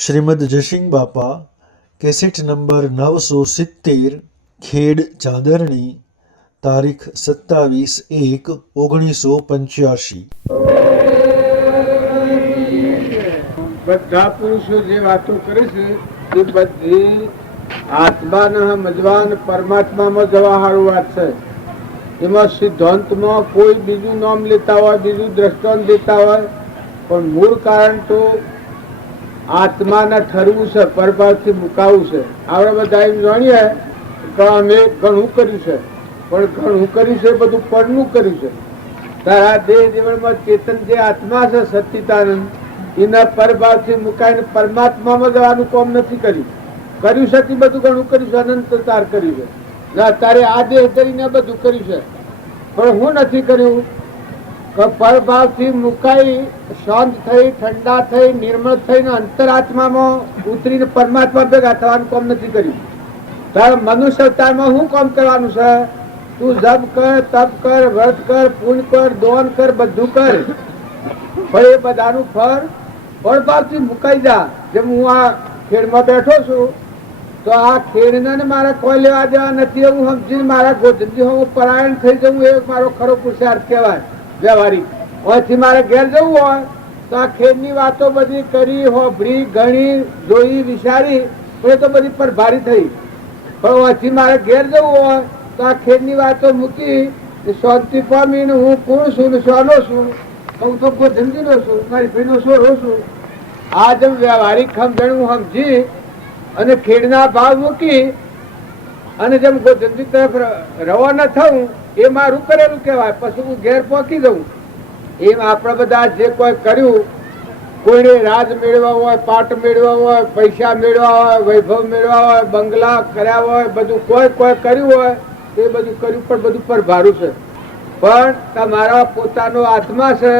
શ્રીમદ જયસિંહ બાપા cassette number 970 ખેડ ચાદરણી તારીખ 27/1/1985। બધા પુરુષો જે વાતો કરે છે એ બધી આત્માને સમજવાન પરમાત્મામાં જવા હારું વાત છે. એમાં સિદ્ધાંતમાં કોઈ બીજું નામ લેતા હોય, બીજું દ્રષ્ટાંત દેતા હોય, પણ મૂળ કારણ તો આત્માને ઠરવું છે, પરભાવથી મુકાવું છે. આપણે બધા એમ જાણીએ કે અમે ઘણું કર્યું છે, પણ ઘણું કર્યું છે બધું પરનું કર્યું છે. તારા દેહ જીવનમાં ચેતન જે આત્મા છે સચ્ચિદાનંદ, એના પરભાવથી મુકાઈને પરમાત્મામાં જવાનું કામ નથી કર્યું. કર્યું છે તે બધું ઘણું કર્યું છે, અનંત તાર કર્યું છે. ના તારે આ દેહ કરીને બધું કર્યું છે, પણ હું નથી કર્યું કે પરભાવથી મુકાઈ શાંત થઈ, ઠંડા થઈ, નિર્મળ થઈને અંતરાત્મામાં ઉતરીને પરમાત્મા ભેગા થવાનું કામ નથી કર્યું. તારે મનુષ્ય અવતારમાં શું કામ કરવાનું છે? તું જપ કર, તપ કર, વ્રત કર, પુણ્ય કર, દોન કર, બધું કર, પણ એ બધાનું ફળ પરભાવથી મુકાઈ જા. જેમ હું આ ખેડમાં બેઠો છું તો આ ખેડને મારે કોઈ લેવા દેવા નથી એવું સમજીને મારા ગોધનથી હું પરાયણ થઈ જવું એ મારો ખરો પુરુષાર્થ કહેવાય. વ્યવહારિક અહીંથી મારે ઘેર જવું હોય તો આ ખેડની વાતો બધી કરી, હોભળી, ગણી, જોઈ, વિચારી, એ તો બધી પરભારી થઈ. પણ અહીંથી મારે ઘેર જવું હોય તો આ ખેડની વાતો મૂકી શાંતિ પામીને હું કોણ છું ને શાનો છું, હું તો ગોધનજીનો છું, મારી ભાઈનો છોરો છું. આ જેમ વ્યવહારિક સમજણ હું સમજી અને ખેડના ભાવ મૂકી અને જેમ ગોધનજી તરફ રવાના થવું એ મારું કરેલું કહેવાય. પછી હું ઘેર પહોંચી જઉં. એમ આપણે બધા જે કોઈ કર્યું, કોઈને રાજ મેળવા હોય, પાટ મેળવા હોય, પૈસા મેળવા હોય, વૈભવ મેળવા હોય, બંગલા કર્યા હોય, બધું કોઈ કર્યું હોય એ બધું કર્યું, પણ બધું પર ભારું છે. પણ તમારા પોતાનો આત્મા છે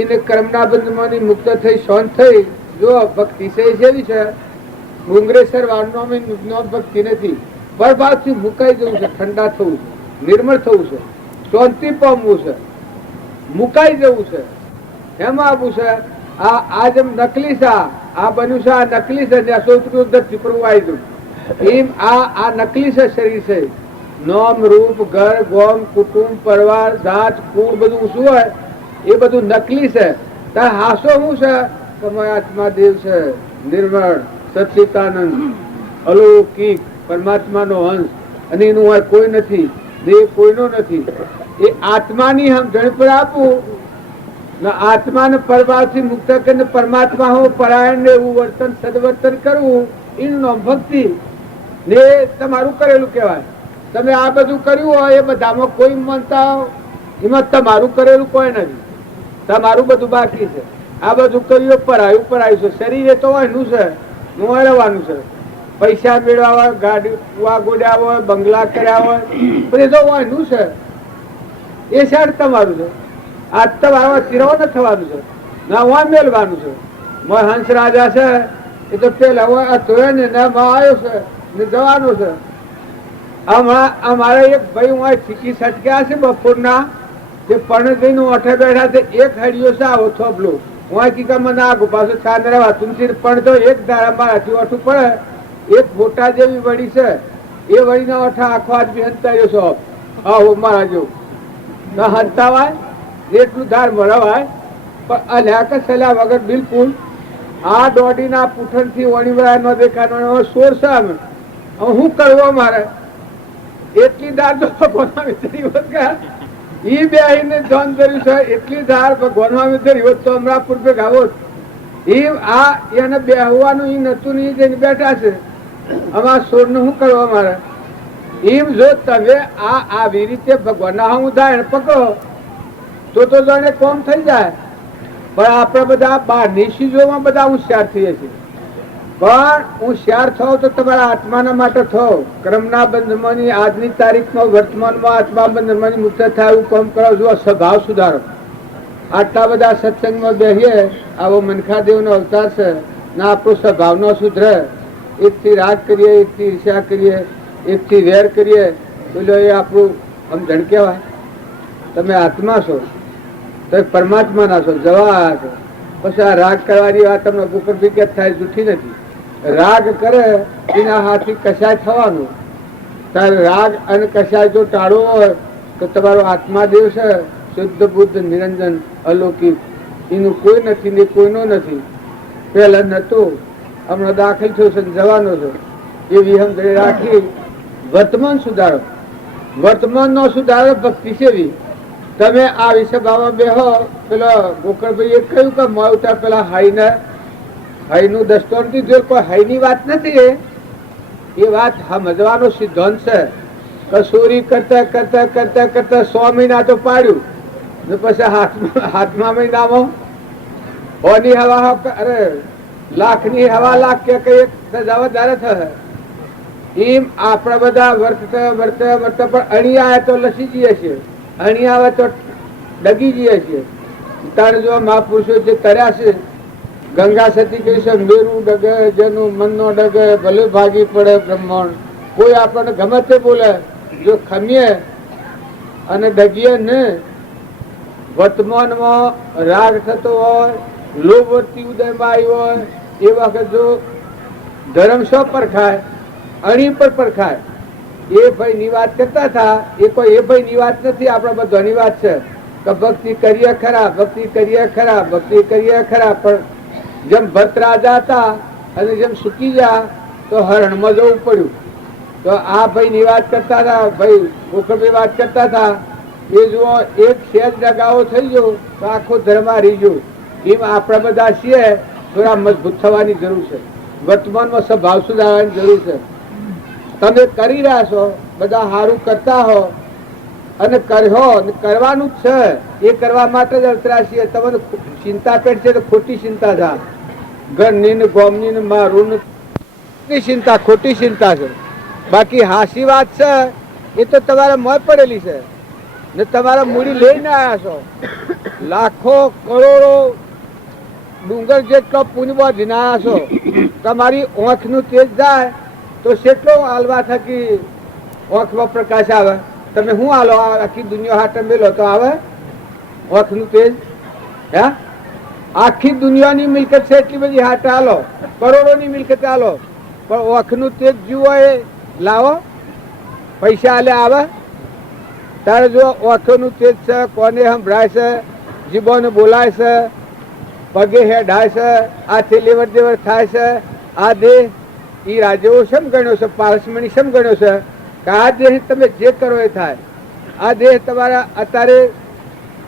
એને કર્મના બંધમાંથી મુક્ત થઈ શાંત થઈ. જો ભક્તિ છે જેવી છે, ડુંગરેશ્વર વાળનામાં ભક્તિ નથી. પરભાવથી મુકાઈ જવું છે, ઠંડા થવું છે, નિર્મળ થવું છે, શાંતિ પામવું છે, મુકાઈ જવું છે. એમાં આપવું છે આ જેમ નકલી છે, આ બન્યું છે, આ નકલી છે, એમ આ નકલી છે. શરીર છે, નામ, રૂપ, ઘર, ગોમ, કુટુંબ, પરિવાર, જાત, કુળ, બધું શું હોય એ બધું નકલી છે. તાર હાસો શું છે કે આત્મા દેવ છે, નિર્મળ, સચ્ચિદાનંદ, અલૌકિક, પરમાત્માનો અંશ, અને એનું હોય કોઈ નથી, દેહ કોઈનો નથી. એ આત્માની સમજણ પર આપવું ને આત્માને પરભાવથી મુક્ત કરીને પરમાત્મા હું પરાયણ એવું વર્તન, સદવર્તન કરવું, એનું નામ ભક્તિ ને તમારું કરેલું કહેવાય. તમે આ બધું કર્યું હોય એ બધામાં કોઈ માનતા એમાં તમારું કરેલું કોઈ નથી, તમારું બધું બાકી છે. આ બધું કર્યું પરાયું છે. શરીર એ તો એનું છે, રહેવાનું છે. પૈસા મેળવા હોય, ગાડી ગોડ્યા હોય, બંગલા કર્યા હોય, પણ એ તો એનું છે, એ શહેર તમારું છે. આ તમારા ચિરાવ ન થવાનું છે, ના હું મેળવાનું છે. હંસ રાજા છે એ તો પેલા ને આવ્યો છે ને જવાનો છે. અમારે એક ભાઈ હું છીકી સટક્યા છે બપોરના, જે પણ જઈને ઓઠે બેઠા છે. એક હડિયો છે આવો થોપલો, હું કી મને આ પાછો ચાંદ રહેવા તુમથી પણ તો એક દાડા મારાથી ઓઠું પડે. એક ફોટા જેવી વળી છે, એ વળીના ઓઠા આખો આજ બી હંતાયો છો. આવો મારા જેવું ના હંતાવાય, જેટલું ધાર મળવાય, પણ અલ્યા કે સલ્યા વગર બિલકુલ. આ દોડીના પૂઠણ થી વણી વળા ન દેખાનો સોર છે. અમે શું કરવો મારે? એટલી ધાર તો ભગવાન ઈ બે આવીને જોન કર્યું છે. એટલી ધાર ભગવાન હોત તો અમરાપુર પે ગાવો. આ એને બેહવાનું ઈ નતું ને જઈને બેઠા છે. અમારા સોર ને શું કરવા મારે? એમ જો તમે આવી રીતે ભગવાન હું ઉદાહરણ પકડો તો જાણે કોમ થઈ જાય. પણ આપણે બધા બહારની ચીજોમાં બધા હોશિયાર થઈએ છીએ. પણ હોશિયાર થાવ તો તમારા આત્માના માટે થાવ. કર્મના બંધમાંથી આજની તારીખમાં વર્તમાનમાં આત્મા બંધમાંથી મુક્ત થાય એવું કામ કરો. જો સ્વભાવ સુધારો. આટલા બધા સત્સંગમાં બેસીએ, આવો મનખાદેવનો અવતાર છે ને આપણો સ્વભાવ ન સુધરે, એકથી રાગ કરીએ, એકથી ઈર્ષા કરીએ, એકથી વેર કરીએ, બોલો એ આપણું સમજણ કહેવાય. તમે આત્મા છો, તો પરમાત્માના છો, જવા આવ્યા છો. પછી આ રાગ કરવાની વાત તમને ગોકળભાઈ કે થાય જૂઠી નથી. રાગ કરે એના હાથથી કશાય થવાનું. તારે રાગ અને કશાય જો ટાળવો હોય તો તમારો આત્માદેવ છે શુદ્ધ બુદ્ધ નિરંજન અલૌકિક, એનું કોઈ નથી ને કોઈનો નથી. પહેલા નતું, હમણાં દાખલ થયો છે જવાનો છે. એ વિહમ રાખી વર્તમાન સુધારો. વર્તમાન નો સુધારો ભક્તિ સેવી. તમે આ વિશે બાબા બેહો. પેલા ગોકળભાઈ એ કહ્યું કે માવતા પેલા હાઈનું દસ્તોર દીધું, કોઈ હાઈની વાત નથી. એ વાત સમજવાનો સિદ્ધાંત છે. કસૂરી કરતા કરતા કરતા કરતા 100 મહિના તો પાડ્યું ને પછી હાથમાં મહિનામાં ઓની હવા અરે લાખની હવા લાખ કે કઈ સજા વધારે થશે. એમ આપણા બધા વર્તતા વર્તતા વર્તતા પણ અણી આવે તો લસી જઈએ છીએ, અણી આવે તો ડગી જઈએ છીએ. તારે જો મહાપુરુષો જે કર્યા છે, ગંગા સતી કહી છે મેરું ડગે જેનું મનનો ડગે ભલે ભાગી પડે બ્રહ્માંડ. કોઈ આપણને ગમે તે બોલે, જો ખમીએ અને ડગીએ ને, વર્તમાનમાં રાગ થતો હોય, લોભ વૃત્તિ ઉદયમાં આવી હોય, એ વખત જો ધર્મ શો પરખાય, અણી પર પરખાય. એ ભાઈ ની વાત કરતા હતા, એ કોઈ એ ભાઈ ની વાત નથી, આપણા બધાની વાત છે કે ભક્તિ કરીએ ખરા, ભક્તિ કરીએ ખરા, ભક્તિ કરીએ ખરા. પણ જેમ ભટ્ટ રાજા હતા અને જેમ સુકી ગયા તો હરણમાં જવું પડ્યું. તો આ ભાઈ ની વાત કરતા હતા, ભાઈ ગોકળભાઈ વાત કરતા હતા. એ જુઓ એક સેજ ડગાઓ થઈ ગયો તો આખો ધર્મ હારી ગયો. એમ આપણા બધા છીએ થોડા મજબૂત થવાની જરૂર છે, વર્તમાનમાં સ્વભાવ સુધારવાની જરૂર છે. તમે કરી રહ્યા છો, બધા સારું કરતા હો અને કર્યો કરવાનું જ છે. એ કરવા માટે જ અવતર્યા છીએ. તમને ચિંતા પેટ છે તો ખોટી ચિંતા છે. ઘરની ને ગોમની ને મારું ની ચિંતા ખોટી ચિંતા છે. બાકી હાસી વાત છે એ તો તમારે મોય પડેલી છે ને તમારા મૂડી લઈને આવ્યા છો. લાખો કરોડો ડુંગર જેટલો પુણ્ય બાંધીને આવ્યા છો. તમારી આંખનું તેજ જાય તો કેટલો હાલવા થકી આંખમાં પ્રકાશ આવે. તમે શું હાલો આખી દુનિયા હાટે મેલો તો આવે આંખનું તેજ? હે, આખી દુનિયાની મિલકત છે એટલી બધી હાટે હાલો, કરોડોની મિલકત હાલો, પણ આંખનું તેજ જુઓ એ લાવો, પૈસા હાલે આવે. તારે જો આંખોનું તેજ છે, કોને સંભળાય છે, જીભોને બોલાય છે, પગે હેડાય છે, હાથે લેવડ દેવડ થાય છે. આ દેહ એ રાજ્યો શમ ગણ્યો છે, પારસમણી શમ ગણ્યો છે કે આ દેહ તમે જે કરો એ થાય. આ દેહ તમારા અત્યારે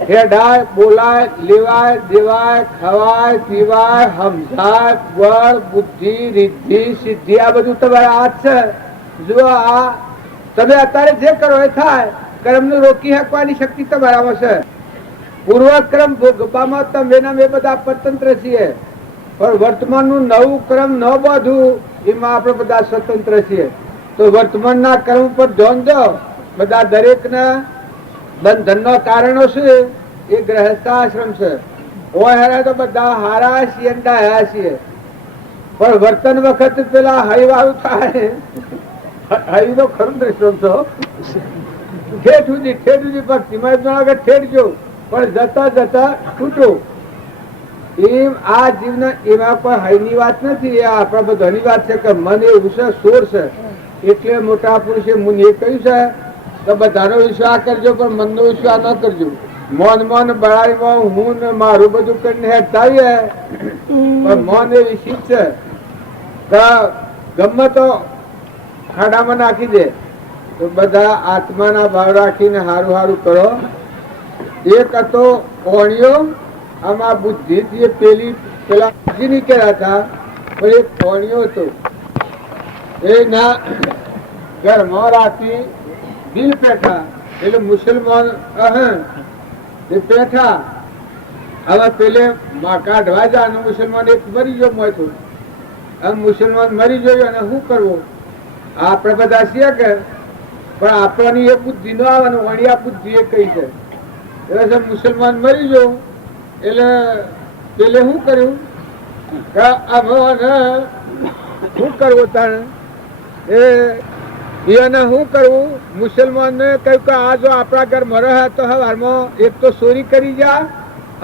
હેડાય, બોલાય, લેવાય, દેવાય, ખવાય, પીવાય, સમજાય, બળ, બુદ્ધિ, રિદ્ધિ, સિદ્ધિ, આ બધું તમારા હાથ છે. જો આ તમે અત્યારે જે કરો એ થાય. કર્મને રોકી શકવાની શક્તિ તમારામાં છે. પૂર્વક્રમ ભોગવવામાં તમે એ બધા સ્વતંત્ર છીએ, પણ વર્તમાનનું નવું ક્રમ ન બાંધવું એમાં આપણે બધા સ્વતંત્ર છીએ. તો વર્તમાનના કર્મ પર ધ્યાન દો. બધા દરેકના બંધનનો કારણો છે એ ગ્રહસ્થાશ્રમ છે. ઓય તો બધા હારા છીએ ડાયા છીએ, પણ વર્તન વખત પેલા હૈવાળું થાય. હૈ નો ખરું દ્રષ્ટમ છો ઠેઠ સુધી ભક્તિમાં ઠેઠ જો, પણ જતા જતા છૂટો. એમ આ જીવના એમાં પણ હૈની વાત નથી, એ આપણા બધાની વાત છે કે મન એ ઉષ સોર છે. એટલે મોટા પુરુષે મુનિએ કહ્યું છે કે બધાનો વિશ્વાસ કરજો પણ મનનો વિશ્વાસ ન કરજો. મન બળાઈમાં હું ને મારું બધું કરીને હેઠાવીએ, પણ મન એ વિશિષ્ટ છે કે ગમે તો ખાડામાં નાખી દે. તો બધા આત્માના ભાવ રાખીને હારું હારું કરો. એક હતો કોણિયો, આમાં બુદ્ધિ પેલા નીકળ્યા હતા, પણ એક કોણિયો હતો એ ના ઘરમાં રાખી દિલ પેઠા. એટલે મુસલમાન એ પેઠા. હવે પેલે કાઢવા જા અને મુસલમાન એક મરી ગયો મોયતું. હવે મુસલમાન મરી ગયો અને શું કરવું? આપણે બધા છીએ કે પણ આપણાની એ બુદ્ધિ ન આવવાનું, વણિયા બુદ્ધિ એ કઈ છે. એટલે મુસલમાન મરી ગયો એટલે પેલે શું કર્યું કે શું કરવું તાણે એને શું કરવું? મુસલમાન ને કહ્યું કે આ જો આપણા ઘર મરે તો હવારમાં એક તો ચોરી કરી જા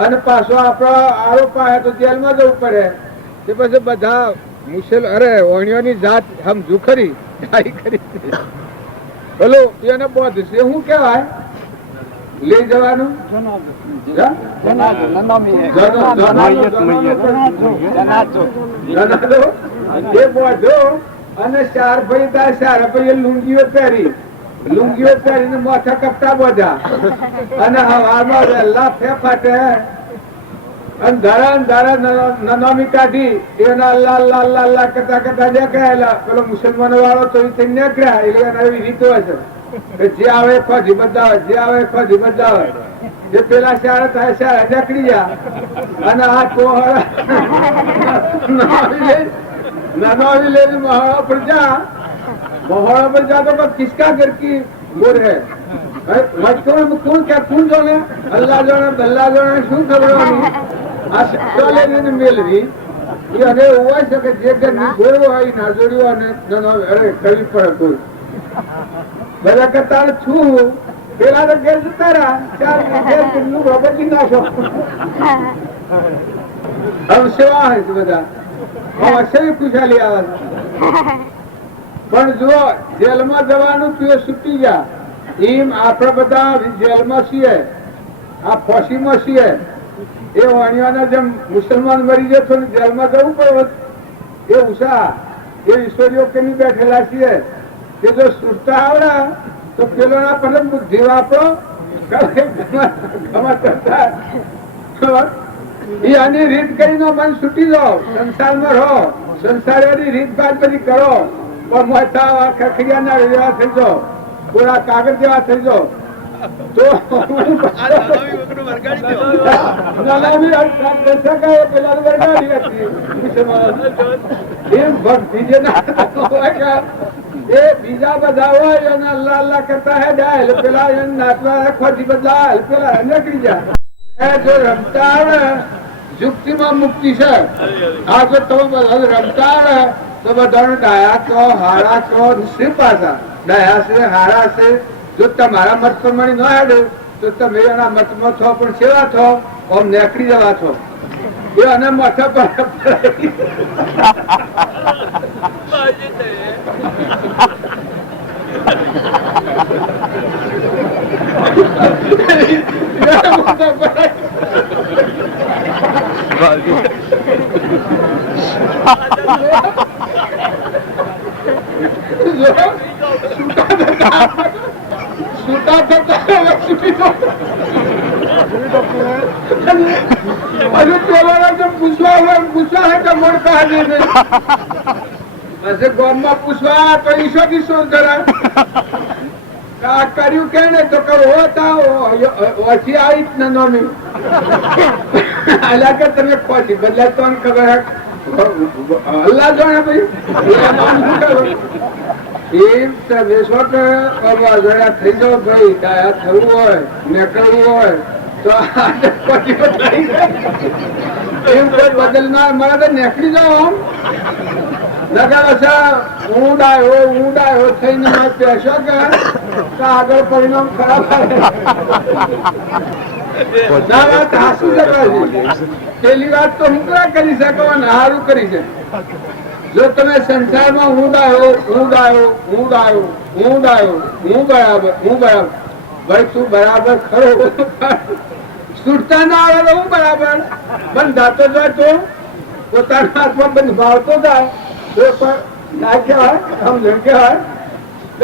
અને પાછો આપણો આરોપ આવે તો જેલમાં જવું પડે. તે પછી બધા ઓણિયોની જાત સમજુ ખરી બોલો એને બોધ છે શું કેવાય લઈ જવાનું એ બોધો અને 4 ભાઈ હતા. 4 ભાઈ લુંગીઓ પહેરીને માથા કપટા બોધ્યા અને હવામાં વહેલા ફેફાટે અને ધારા નનામી કાઢી એના અલ્લાહ કરતા કરતા નીકળ્યા. પેલો મુસલમાનો વાળો તો નીકળ્યા એટલે એના એવી રીતો હશે જે આવે ખોજી બદલાવે, જે આવે ખોજી બદલાવે. જે પેલા શાળા થાય શાળા નીકળી ગયા અને આ ननौरी लेने महाड़ा पर जा तो किसका घर की गोर है कौन क्या कौन जाने अल्लाह जाने बल्ला जाने शू खबरवानी आ शब्दो लेने मेलवी ये अरे हुआ છે કે જે ઘરની ગોર હોય નાજોડીઓ અને નનૌરી અરે કવી પડે કોઈ બધા કરતા છું પેલા તો ઘેર જતા રહ્યા 4 ઘેર કેટલું બબડી નાખો હવે સેવા હે બધા ખુશાલી આવે પણ જો જેલમાં જવાનું તે છૂટી ગયા એમ આપણે બધા જેલમાં છીએ, આ ફોસીમાં છીએ. એ વાણિયાના જેમ મુસલમાન મરી જતો ને જેલમાં જવું પડે એ ઉષા એ ઈશ્વરીઓ કેની બેઠેલા છીએ કે જો છૂટતા આવડે તો પેલો ના પણ બુદ્ધિ વાપરો આની રીત કરીને મન છૂટી જાઓ, સંસારમાં રહો, સંસારની રીત બાદ બધી કરો પણ મોટા ખખડિયા ના જેવા થઈ જાઓ, પૂરા કાગળ જેવા થઈ જાઓ તો બીજા બધા હોય અને અલ્લાહ અલ્લાહ કરતા હે જાય પેલા નાચવા ખોટી બદલા પેલા નીકળી જાય. જો રમતા આવડે યુક્તિમાં મુક્તિ છે. આ જો તમે રમતા આવડે તો બધાને ડાયા કહો, હારા કહો, શ્રી પાછા ડાયા છે, હારા છે. જો તમારા મત પ્રમાણે ન હેડે તો તમે એના મતમાં છો પણ સેવા છો આમ નીકળી જવા છો. એ અને માથા પર છૂટા થતા પૂછવા હે કે મળતા હજે નહીં ગામમાં પૂછવા તો ઈશોથી શોધ કરાય કર્યું કે ને તો ઓછી આવી જ નોમી કે તમે ખોટી બદલા તો ખબર અલ્લાહ જાણે ભાઈ એમ તમે શું થઈ જાવ ભાઈ ડાયા થવું હોય નીકળવું હોય તો એમ કોઈ બદલનાર મારે તો નીકળી જાઓ આમ હું ડાયો થઈને પેશો કે આગળ પરિણામ ખરાબ પેલી વાત તો હું કરી શકો અને સારું કરી છે. જો તમે સંસારમાં હું બરાબર ભાઈ તું બરાબર ખરો છૂટતા ના આવે તો હું બરાબર બંધાતો જાય તો પોતાના હાથમાં બંધાવતો જાય તો ના કહેવાય સમજણ કહેવાય.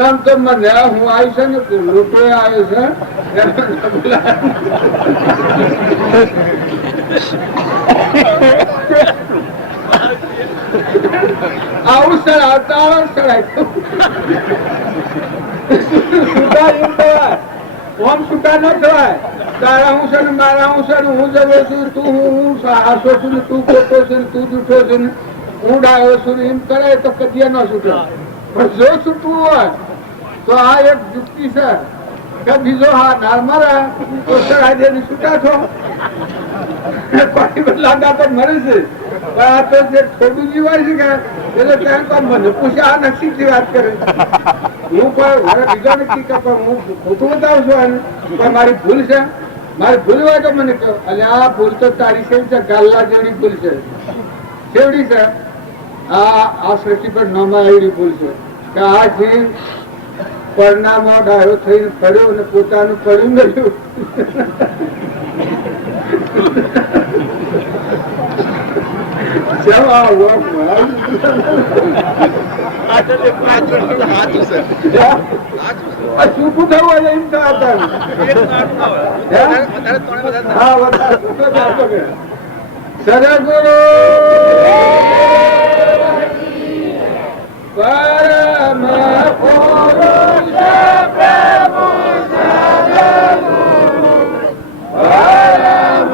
આમ તો મને હું આવી છે ને લોકો આવે છે આવું સડાવતા છૂટા ન થવાય. તારા હું છે ને મારા હું છે ને હું જવો છું, તું હું સાસો છું ને તું ખોટો છે ને તું જૂઠો છે ને હું ડાયો છું એમ કરે તો કદી ન છૂટે. પણ જો છૂટવું હોય તો આ એક યુક્તિ છે કે બીજો હા નાર મારે તો સડાઈ દે છૂટા છો. લાગા તો મરે છે પણ આ તો જે ખોટું જીવાય છે કે એટલે ત્યાં મને પૂછે આ નસીબ થી વાત કરે. હું કોઈ બીજા નક્કી કરતો હું ખોટું બતાવું છું પણ મારી ભૂલ છે મારે ભૂલ હોય તો મને કહો. એટલે આ ભૂલ તો તારી છે, ગાલ્લા જેવી ભૂલ છે. કેવડી છે? આ સૃષ્ટિ પર નોમાં એવી ભૂલ છે કે આ જીવ પરણામાં ડાયો થઈને ફર્યો અને પોતાનું કર્યું મળ્યું. ચૂકું થવું હોય એમ તો હતા. સદગુરુ પરમ પુરુષ પ્રભુ સદગુરુ પરમ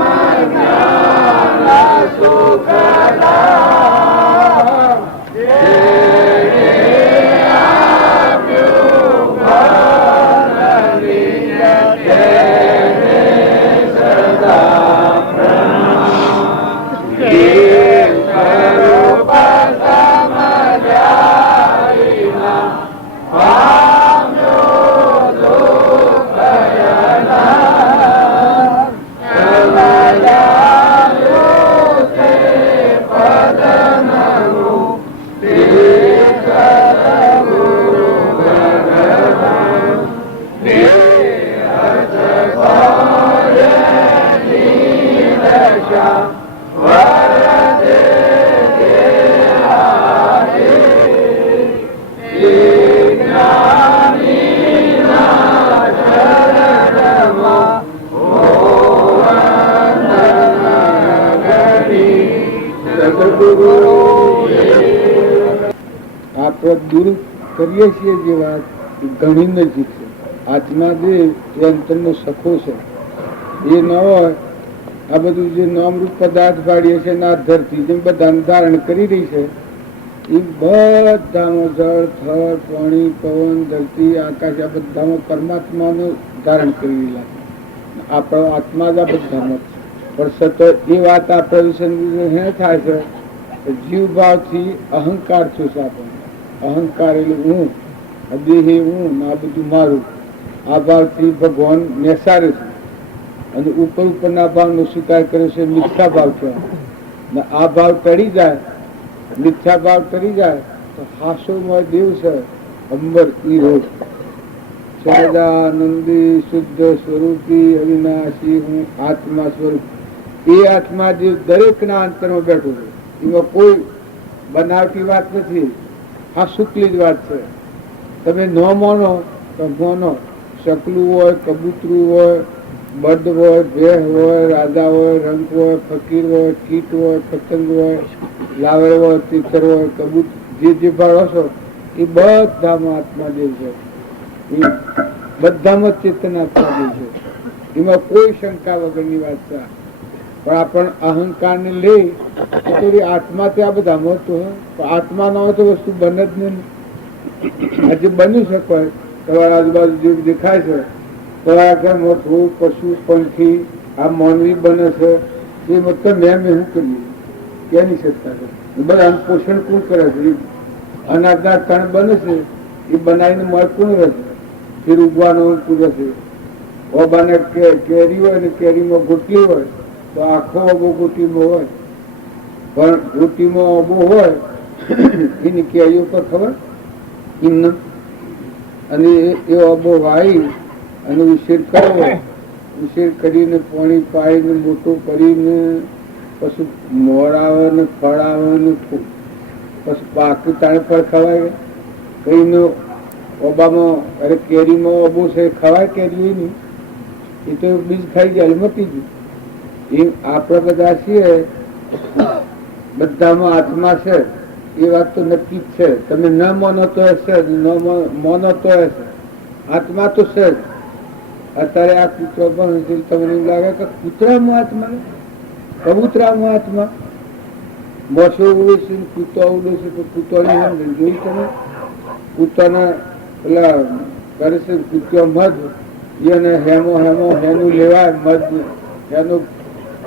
જ્ઞાન સુખદામ જેણે આપ્યું ભરણીને તેને સદા પ્રણામ. આપણે દૂર કરીએ છીએ જે વાત ઘણી નજીક છે. આત્મા જે અંતરનો સખો છે એ ન હોય આ બધું જે નામરૂપ પદાર્થ પાડીએ છીએ આ ધરતી જેમ બધાને ધારણ કરી રહી છે એ બધામાં જળ થળ પાણી પવન ધરતી આકાશ આ બધામાં પરમાત્માનું ધારણ કરી રહેલા છે. આપણો આત્મા જ આ બધામાં પણ સતત એ વાત આપણા વિશે થાય છે. જીવ ભાવથી અહંકાર છું છે આપણને. અહંકાર એટલે હું, દેહ હું, આ બધું મારું. આ ભાવથી ભગવાન નેસારે છે અને ઉપર ઉપરના ભાવનો સ્વીકાર કર્યો છે. મિથ્યા ભાવ છે. આ ભાવ ટળી જાય, મિથ્યા ભાવ ટળી જાય તો હાસોમાં દેવ છે અંબર ઈ રોગ. સદાનંદી શુદ્ધ સ્વરૂપી અવિનાશી હું આત્મા સ્વરૂપ. એ આત્મા જે દરેકના અંતરમાં બેઠું છે એમાં કોઈ બનાવટી વાત નથી. આ શુક્લી જ વાત છે. તમે ન માનો તો માનો. શકલું હોય, કબૂતરું હોય, બર્ડ હોય, ભેહ હોય, રાજા હોય, રંક હોય, ફકીર હોય, કીટ હોય, પતંગ હોય, લાવર હોય, તીતર હોય, કબૂત જે ભાળો છો એ બધામાં આત્મા દેવ છે. એ બધામાં ચેતન આત્મા દેવ છે. એમાં કોઈ શંકા વગરની વાત છે. પણ આપણ અહંકાર ને લઈ તો આત્મા ત્યાં બધામાં તો આત્મા ન હોય તો વસ્તુ બને જ નહીં. આજે બની શકે તમારા આજુબાજુ જે દેખાય છે તમારા ઘરમાં ફૂલ પશુ પંખી આ માનવી બને છે એ મતલબ મેં શું કર્યું ક્યાં નહીં શકતા છે. બધા પોષણ કોણ કરે છે? અનાજના કણ બને છે એ બનાવીને મળ કોણ રહે છે? ફેર ઉગવાનો કોણ રહે છે? ઓબાને કેરી હોય ને કેરીમાં ગોટલી હોય તો આખો અબો ગોટીમાં હોય પણ ગોટીમાં અબો હોય એની કેરીઓ પર ખબર એમને અને એ અબો વાવી અને ઉછેર કરવો. ઉછેર કરીને પાણી પાઈને મોટું કરીને પછી મોર આવે ને ફળ આવે ને પછી પાકું તાણે ફળ ખવાય. કઈનો ઓબામાં અરે કેરીમાં અબો છે ખવાય કેરી નહીં એ તો બીજ ખાઈ જાય મટી ગયું. એમ આપણે બધા છીએ બધામાં આત્મા છે એ વાત તો નક્કી જ છે. તમે ન માનો તો હશે, ન માનો તો હશે. આત્મા તો છે જ. અત્યારે આ કૂતરો પણ તમને એમ લાગે કે કૂતરામાં આત્મા ને કબૂતરામાં આત્મા મોસો ઉડે છે કૂતો ઉડે છે તો કૂતોની જોઈ તમે કૂતોના પેલા કરે છે કૂતો મધ એને હેમો હેનું લેવાય મધ એનો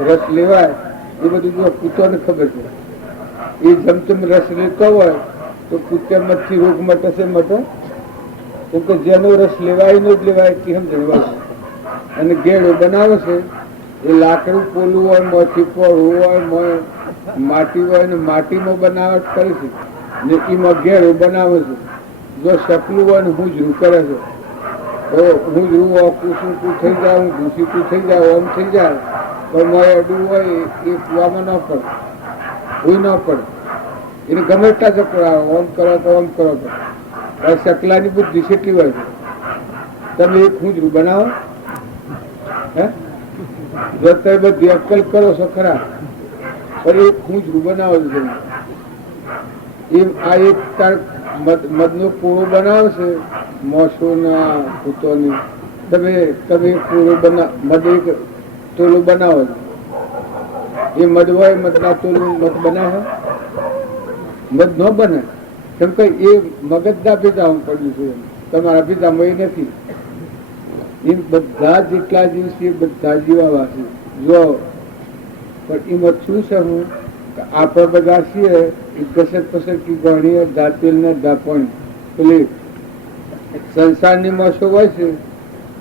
રસ લેવાય એ બધું જો કૂતોને ખબર છે. એ જમતમ રસ લેતો હોય તો કૂતે મધથી રોગ મટે છે મટે કેમ કે જેનો રસ લેવાય નો જ લેવાય કે સમજણ અને ગેડો બનાવે છે. એ લાકડું પોલું હોય, મોથી પોળું હોય, માટી હોય ને માટીમાં બનાવટ કરે છે ને એમાં ગેડો બનાવે છે. જો સપલું હોય ને હુંજરું કરે છે તો હુંજરું કુસુકું થઈ જાય, હું ઘૂસીકું થઈ જાય, ઓમ થઈ જાય. પણ મોય અડું હોય એ કુવામાં ન પડે, ભૂઈ ન પડે. એને ગમે એટલા ચક્કર આવે, ઓમ કરો તો ઓમ કરો તો. ચકલાની બુદ્ધિ કેટલી હોય છે. તમે એક હુંજરું બનાવો, હે જો તમે બધી અક્કલ કરો છો ખરા, પણ એક હુંજરું બનાવો છો તમે. એ આ એક તાર મધનો પૂળો બનાવશે, મોસોના ભૂતોની. તમે પૂળો મધ એક તોલું બનાવો છો. એ મધ હોય, મધના તોલું મધ બનાવે, મધ ન બને. કેમ કે એ મગજના ભીજામાં પડ્યું છે, તમારા ભીજામાં એ નથી. એ બધા જેટલા જીવ છે બધા જીવાવાસી જો. પણ એમાં શું છે, હું આપણે બધા છીએ એ કસર પસર કી ગણી ધાતેલ ને ધાપણ. પેલી સંસારની મોસો હોય છે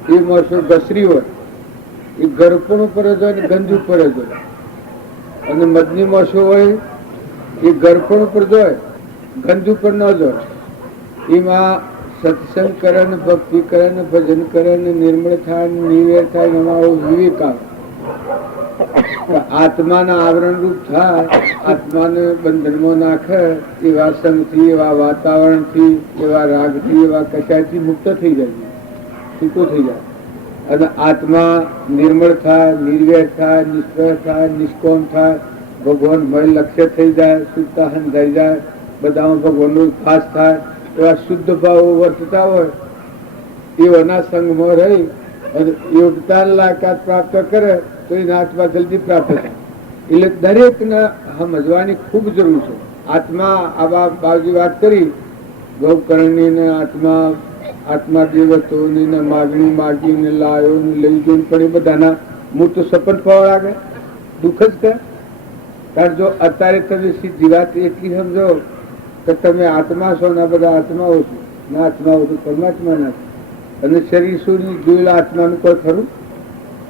એ મોસો ઘસરી હોય, એ ગરપણ ઉપર જ હોય ને ગંજ ઉપર જ હોય. અને મધની મોસો હોય એ ગરપણ ઉપર જ હોય, ગંજ ઉપર ન જ હોય. એમાં સત્સંગ કરે ને ભક્તિ કરે ને ભજન કરે ને નિર્મળ થાય ને નિવેર થાય ને અમારો વિવેક આવે. આત્માના આવરણ રૂપ થાય, આત્માને બંધનમાં નાખે એવા સંગથી, એવા વાતાવરણથી, એવા રાગથી, એવા કશાયથી મુક્ત થઈ જાય, છૂટો થઈ જાય. અને આત્મા નિર્મળ થાય, નિર્વેર થાય, નિષ્ફળ થાય, નિષ્કોમ થાય, ભગવાન મય લક્ષ્ય થઈ જાય, શુદ્ધતા થઈ જાય, બધામાં ભગવાનનો ખાસ થાય. એવા શુદ્ધ ભાવો વર્તતા હોય એવાના સંગમાં રહી અને યોગતા લાયકાત પ્રાપ્ત કરે તો એના આત્મા જલ્દી પ્રાપ્ત થાય. એટલે દરેકને સમજવાની ખૂબ જરૂર છે. આત્મા આવા બાજુ વાત કરી ગૌકર્ણની ને આત્મા દેવતોની ને માગણી માગીને લાયો ને લઈ ગયો, પણ એ બધાના મૂળ તો સપન પાવા લાગે, દુઃખ જ કરે. કારણ જો અત્યારે તમે સીધી વાત એટલી સમજો કે તમે આત્મા છો ને બધા આત્માઓ છો, ના આત્માઓ તો પરમાત્મા ના છો. અને શરીર શું જોયેલા આત્માનું કોઈ ખરું?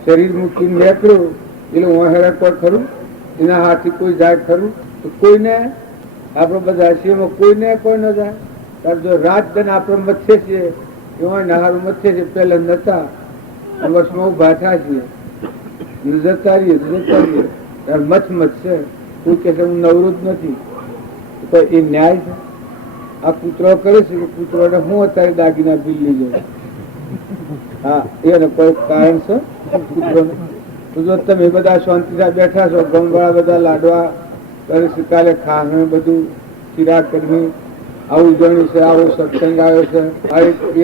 શરીર મૂકીને નીકળ્યું એટલે વહેરા કોઈ ખરું? એના હાથથી કોઈ જાય ખરું? તો કોઈને આપણે બધા છીએ એમાં કોઈને કોઈ ન જાય. ત્યારે જો રાત દન આપણે મથે છીએ એમાં નહારું મથે છે, પેલા નતા વર્ષમાં ઉભા થાય છીએ, જતા રહીએ મથ છે. કોઈ કે હું નવરું જ નથી, તો એ ન્યાય છે? આ કૂતરો કરે છે કે કૂતરોને હું અત્યારે દાગીના બિલ્લી જાય? હા, એને કોઈ કારણ છે કૂતરોને? તો જો તમે બધા શાંતિથી બેઠા છો, ગમવાળા બધા લાડવા કરે છે, કાલે ખાવાનું બધું ચિરાગ કરી આવું જણ્યું છે, આવો સત્સંગ આવ્યો છે, આ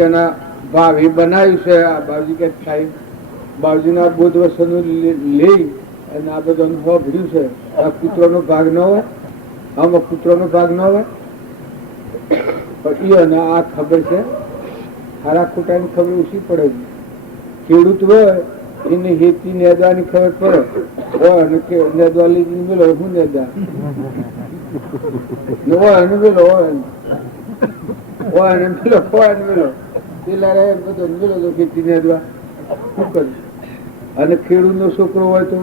એના ભાવ એ બનાવ્યું છે. આ બાવજી કે થાય બાવજીના બોધ વર્ષનું લઈ અને આ બધું અનુભવ ભર્યું છે. આ કૂતરોનો ભાગ ન હોય, આમાં કૂતરોનો ભાગ ન હોય. પણ એને આ ખબર છે, સારા ખોટાની ખબર ઓછી પડે છે. ખેડૂત હોય એને હેતી નેદવાની ખબર પડે હોય અને નેદવા લીધી મેલો હું નેદા હોય અને મેલો હોય અને મેલો હોય અને મેલો પેલા બધો મેલો તો ખેતી નેદવા શું કર્યું. અને ખેડૂત નો છોકરો હોય તો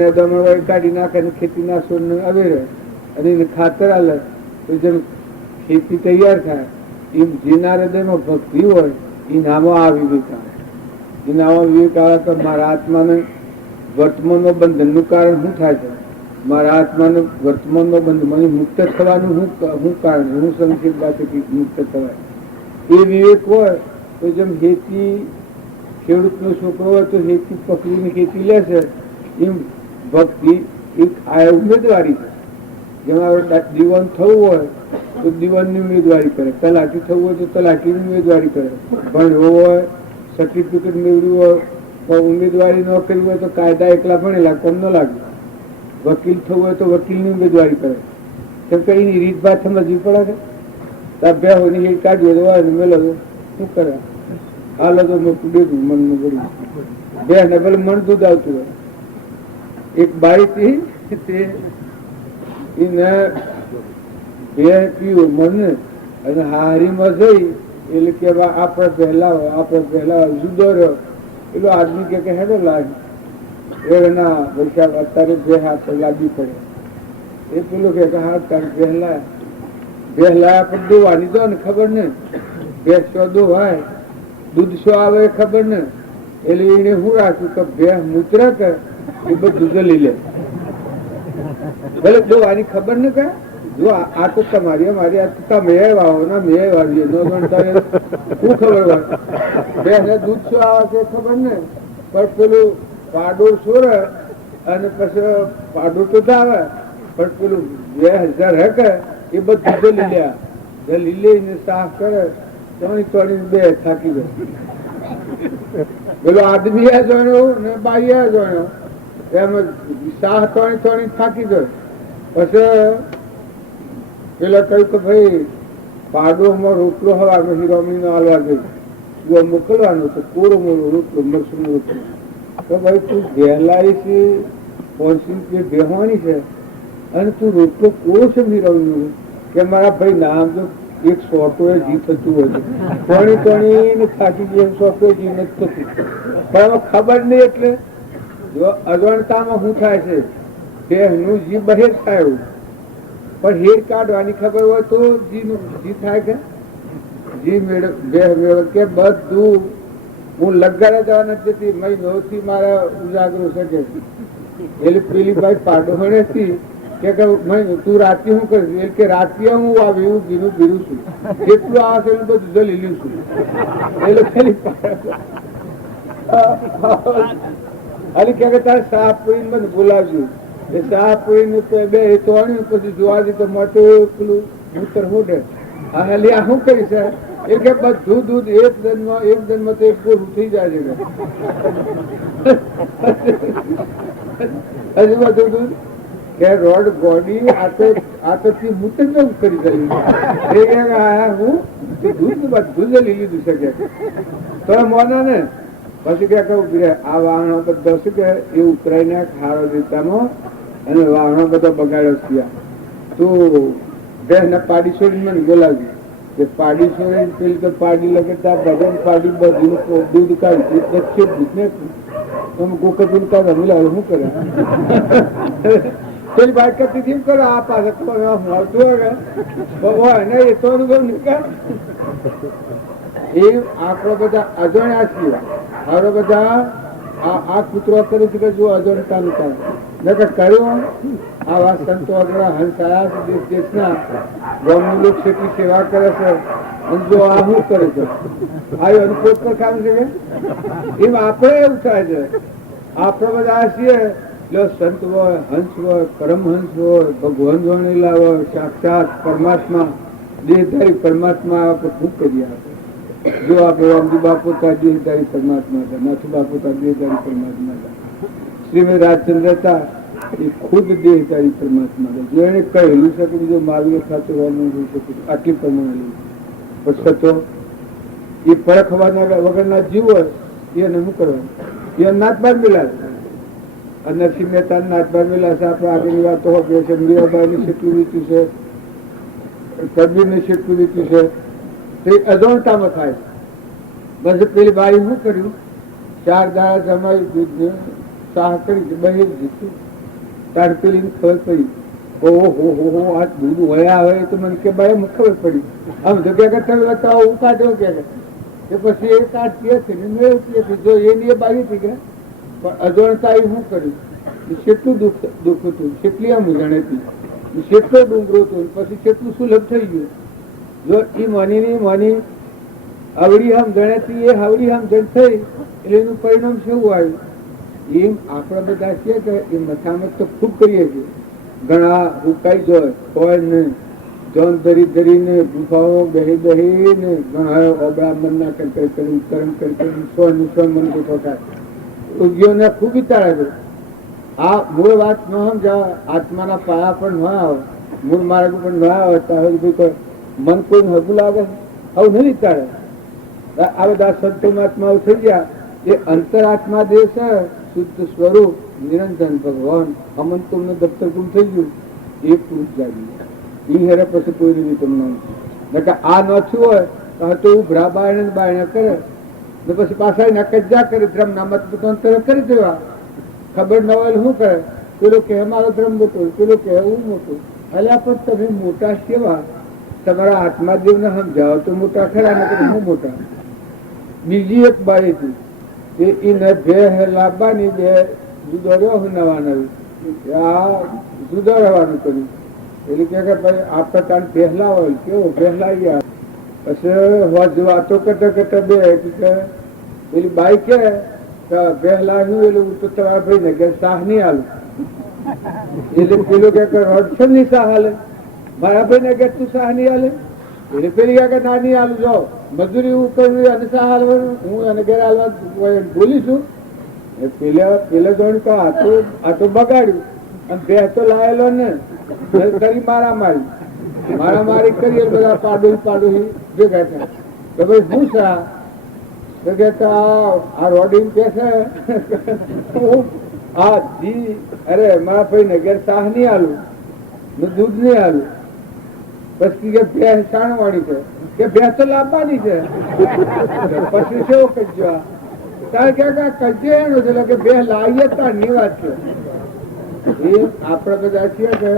નેદામણ કાઢી નાખે ને ખેતી ના છોડ આવે રહે અને એને ખાતર આલે તો જેમ ખેતી તૈયાર થાય એમ જેના હૃદયમાં ભક્તિ હોય એ નામો આ વિવેક આવે. એનામાં વિવેક આવે કે મારા આત્માને વર્તમાનનો બંધનનું કારણ શું થાય છે? મારા આત્માને વર્તમાનનો બંધ મને મુક્ત થવાનું શું કારણ? હું સંકેત વાત મુક્ત થવાય એ વિવેક હોય તો જેમ ખેતી ખેડૂતનો છોકરો હોય તો ખેતી પકડીને ખેતી લે છે, એમ ભક્તિ એક આ ઉમેદવારી છે. જેમાં દીવાન થવું હોય તો દીવાનની ઉમેદવારી કરે, તલાટી થવું હોય તો તલાટીની ઉમેદવારી કરે, ભણવું હોય સર્ટિફિકેટ મેળવ્યું હોય તો ઉમેદવારી ન કરવી હોય તો કાયદા એકલા ભણેલા કોમ ન લાગે. વકીલ થવું હોય તો વકીલની ઉમેદવારી કરે. કેમ કે એની રીતભાત સમજવી પડે કે બે હોય ને એ કાઢ્યો હોય ને મેલો શું કરે? હાલો તો મોટું બેગું મનનું ગળ્યું બે ને ભલે મન દૂધ આવતું હોય. એક બાઈ હતી એને બે પીવું મને અને હારીમાં જઈ એટલે કે આપણે પહેલા જુદો રહ્યો પેલો આદમી કે હેડો લાગ એના પૈસા અત્યારે બે હાથ લાગી પડે. એ પેલું કે હા તારે બે લાયા પણ દોવાની દો ને ખબર ને બે શો દોવાય દૂધ શો આવે ખબર ને એટલે એને શું રાખ્યું કે બે મૂત્ર કે એ બધું જલી લે ભલે દોવાની ખબર ને કે જો આ તો તમારી અમારી આ તમે વાવો ના મેં વાવીએ નો ગણતા શું ખબર હોય બે ને દૂધ શું આવે છે ખબર ને પણ પેલું પાડો સોર અને પછી પાડો તો આવે પણ પેલું 2000 હકે એ બધું જલી લે જલી લઈને સાફ કરે તોડી બે થાકી જાય. પેલો આદમી જાણ્યો ને બાઈ જાણ્યો એમ સાહ તોડી થાકી ગયો. પછી પેલા કહ્યું કે ભાઈ પાડોમાં રોટલો હવા હિરોમણી નો હાલવા ગઈ મોકલવાનો તો કોરો મોરો રોટલો મરસું રોટલો તો ભાઈ તું વહેલાઈ છે 500 રૂપિયા બેહવાની છે અને તું રોટલો કોરો છે હિરોમણી કે મારા ભાઈ નામ તો એક સોટો જી થતું હોય કોણી થાકી ગઈ સોટો જી નથી થતું પણ ખબર નહીં એટલે જો અજણતામાં શું થાય છે કે એનું જી બહેર થાય એવું પણ હેર કાઢવાની ખબર હોય તો જી થાય કે જી મેળવ કે બધું હું લગાડે જવા નથી મહિનોથી મારા ઉજાગરો છે કે એટલે પેલી ભાઈ પાડો હતી કે તું રાતે શું કરીશ એટલે કે રાતે હું આવ્યું ભીનું ભીરું છું જેટલું આવશે એટલું બધું જલી લીધું છું એટલે ખાલી અલી કે તારે સાફ પૂરી મને બોલાવજો એ સાફ પૂરી બે તોડ્યું પછી જોવા દે તો મોટું પેલું મૂતર હોડે અલી આ શું કરીશ એ કે બધું દૂધ એક જન્મ તો એક પૂરું થઈ જાય છે હજુ બધું દૂધ કે રોડ બોડી આ તો મૂતર કેવું કરી ગયું હું દૂધ બધું જ લીધું શકે તો મોના ને પછી કે આ વાહનો બધા શું કે એ ઉતરાઈને ખારો દેતામાં અને વાહનો બધા બગાડ્યો થયા તો બે ને પાડી છોડીને મને બોલાવ્યું કે પાડી છોડીને પેલી તો પાડી લગેતા ભજન પાડી બધું દૂધ કાઢ્યું વચ્ચે દૂધને તમે ગોકર કાઢ હમલા શું કરે પેલી વાત કરતી હતી કરો આ પાસે મળતું હોય ને એ તો અનુભવ નીકળ એ આપણે બધા અજણ્યા છીએ હવે બધા આ કૂતરો કરી છે કે જો અજણતા નથી કર્યું આવા સંતો આગળ હંસાયા છે દેશના ગામનું લોકો કેટલી સેવા કરે છે અને જો આ શું કરે છે આ અનુભવ પર કામ છે કે એમ આપણે એવું થાય છે આપણે બધા છીએ સંત હોય હંસ હોય પરમહંસ હોય ભગવાન વણેલા હોય સાક્ષાત પરમાત્મા દેહધારી પરમાત્મા આપણે ખૂબ કરી આપે. જો આપણે રામજી બાપુ દેહધારી પરમાત્મા હતા, નાથુ બાપુ દેહધારી પરમાત્મા હતા, શ્રીમદ રાજચંદ્ર હતા એ ખુદ દેહધારી પરમાત્મા હતા. જો એને કહેલું છે કે બીજો માલવીય ખાતો આટલી પ્રમાણે પણ સતો એ પરખવાના વગરના જીવ હોય એને શું કરવાનું એ નાથ બાર મિલા નરસિંહ મહેતા નાથબાર મિલા છે. આપણે આગળની વાતો હોય છે મીરાબાઈ ની કેટલું રીતું છે, કબીર ની કેટલું રીતું છે તે અજણતામાં થાય. બસ પેલી બાઈ શું કર્યું 4 દાડા જમાઈ દૂધ સાહ કરી બહેર દીધું તાર પેલી ખબર પડી ઓહો આ દૂધ વયા આવે તો મને કે બાઈ ખબર પડી આમ તો કે તમે બતાવો કાઢ્યો કે પછી એ કાઢતી હતી મેળવતી હતી જો એની એ બાઈ હતી કે પણ અજણતા એ શું કર્યું કેટલું દુઃખ હતું કેટલી આમ જાણેતી કેટલો ડુંગરો હતો પછી કેટલું સુલભ થઈ ગયું. જો એ મની આવડી આમ જણેતી એ આવડી આમ જણ થઈ એટલે એનું પરિણામ શું આવ્યું એમ આપણા બધા છે કે એ મથામત તો ખૂબ કરીએ છીએ. ઘણા ઉકાઈ જાય હોય ને જન ધરીને ગુફાઓ બહી ને ઘણા ઓબળા મનના કર્મ કરી સ્વ મન ગુફો થાય ઉદ્યોગને ખૂબ વિચારે છે. આ મૂળ વાત ન સમજાવે આત્માના પાયા પણ ન આવે મૂળ માર્ગ પણ ન આવે તો મન કોઈ હગું લાગે આવું નહીં વિચારે. આ બધા સંતો મહાત્માઓ થઈ ગયા એ અંતરાત્મા દેહ છે શુદ્ધ સ્વરૂપ નિરંજન ભગવાન અમન તુમને દફતર ગુમ થઈ ગયું એ પુરુષ જાગી એ હેરે પછી કોઈ રીતે તમને આ ન થયું હોય તો ઉભરા બાયણે કરે ને પછી પાછા એના કજ્જા કરી ધર્મના મત મતાંતર કરી દેવા. ખબર ન હોય શું કરે, પેલો કે મારો ધર્મ મોટો, પેલો કે હું મોટું. અલ્યા પણ તમે મોટા કેવા? તમારા આત્માદેવને સમજાવો તો મોટા ખરા, ને હું મોટા. બીજી એક બાઈ હતી, એને બે લાવવાની, બે જુદો રહ્યો નવા નવી, આ જુદો રહેવાનું કર્યું. એટલે કે ભાઈ આપણે તાણ પહેલા હોય કેવો પહેલા ગયા. પછી વાતો કરતા કરતા બે પેલી બાઈ કે પહેલા હું એટલે તો તમારા ભાઈ ને કે શાહ નહીં હાલું. એટલે પેલું કે રડશન ની શાહ હાલે, મારા ભાઈ ને કે તું શાહ નહીં હાલે. એટલે પેલી કે ના નહીં હાલું, જાઓ મજૂરી હું કર્યું અને શાહ હાલવાનું, હું એને ઘેર હાલવા બોલીશું. પેલે જોડે તો આ તો બગાડ્યું, અને બે તો લાયેલો ને કરી મારામારી કરી. બધા પાડોશી ભેગા થયા તો ભાઈ શું સા તો કે આ રોડિંગ કે છે આ જી અરે મારા ભાઈ ને ઘેર શાહ નહીં હાલું, દૂધ નહીં હાલું. પછી કે બે શાણવાળી છે કે બે તો લાવવાની છે. પછી કેવું કજ્યો તારે ક્યાં કજ્જો એનો છે કે બે લાવીએ તાર ની વાત છે. એ આપડે બધા છીએ કે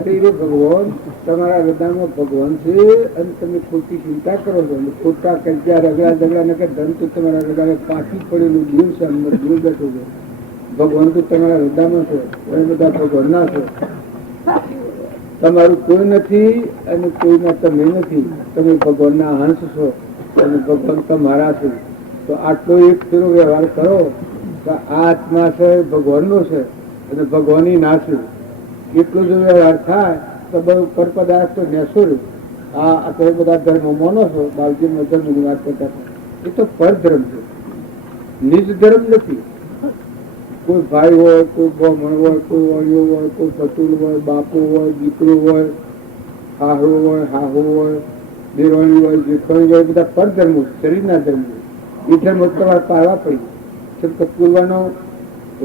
અરે ભગવાન તમારા હૃદયમાં ભગવાન છે અને તમે ખોટી ચિંતા કરો છો, ખોટા કજ્જા રગડા ઝઘડા ને ધન તો તમારા હૃદય પાકી પડેલું દૂર છે, અંદર દૂર બેઠું છે. ભગવાન તો તમારા હૃદયમાં છે, એ બધા ભગવાન ના છે. તમારું કોઈ નથી અને કોઈના તમે નથી, તમે ભગવાનના હંસ છો અને ભગવાન તમારા છે. તો આટલો એક ફેરો વ્યવહાર કરો કે આ આત્મા છે ભગવાનનો છે અને ભગવાનની ના છે. એટલો જો વ્યવહાર થાય તો બધું પર પદાર્થ તો નેસો. આ તમે બધા ધર્મ માનો છો, બાલજી ધર્મની વાત કરતા એ તો પરધર્મ છે, નિજ ધર્મ નથી. કોઈ ભાઈ હોય, કોઈ બ્રાહ્મણ હોય, કોઈ વણિયો હોય, કોઈ ફતુલ હોય, બાપુ હોય, દીકરો હોય, હાહુ હોય, હાહુ હોય, દેવાણી હોય, જેઠવાણી હોય, બધા પરધર્મો શરીરના ધર્મો. એ ધર્મ તમારે પાળવા પડી. પૂર્વાનો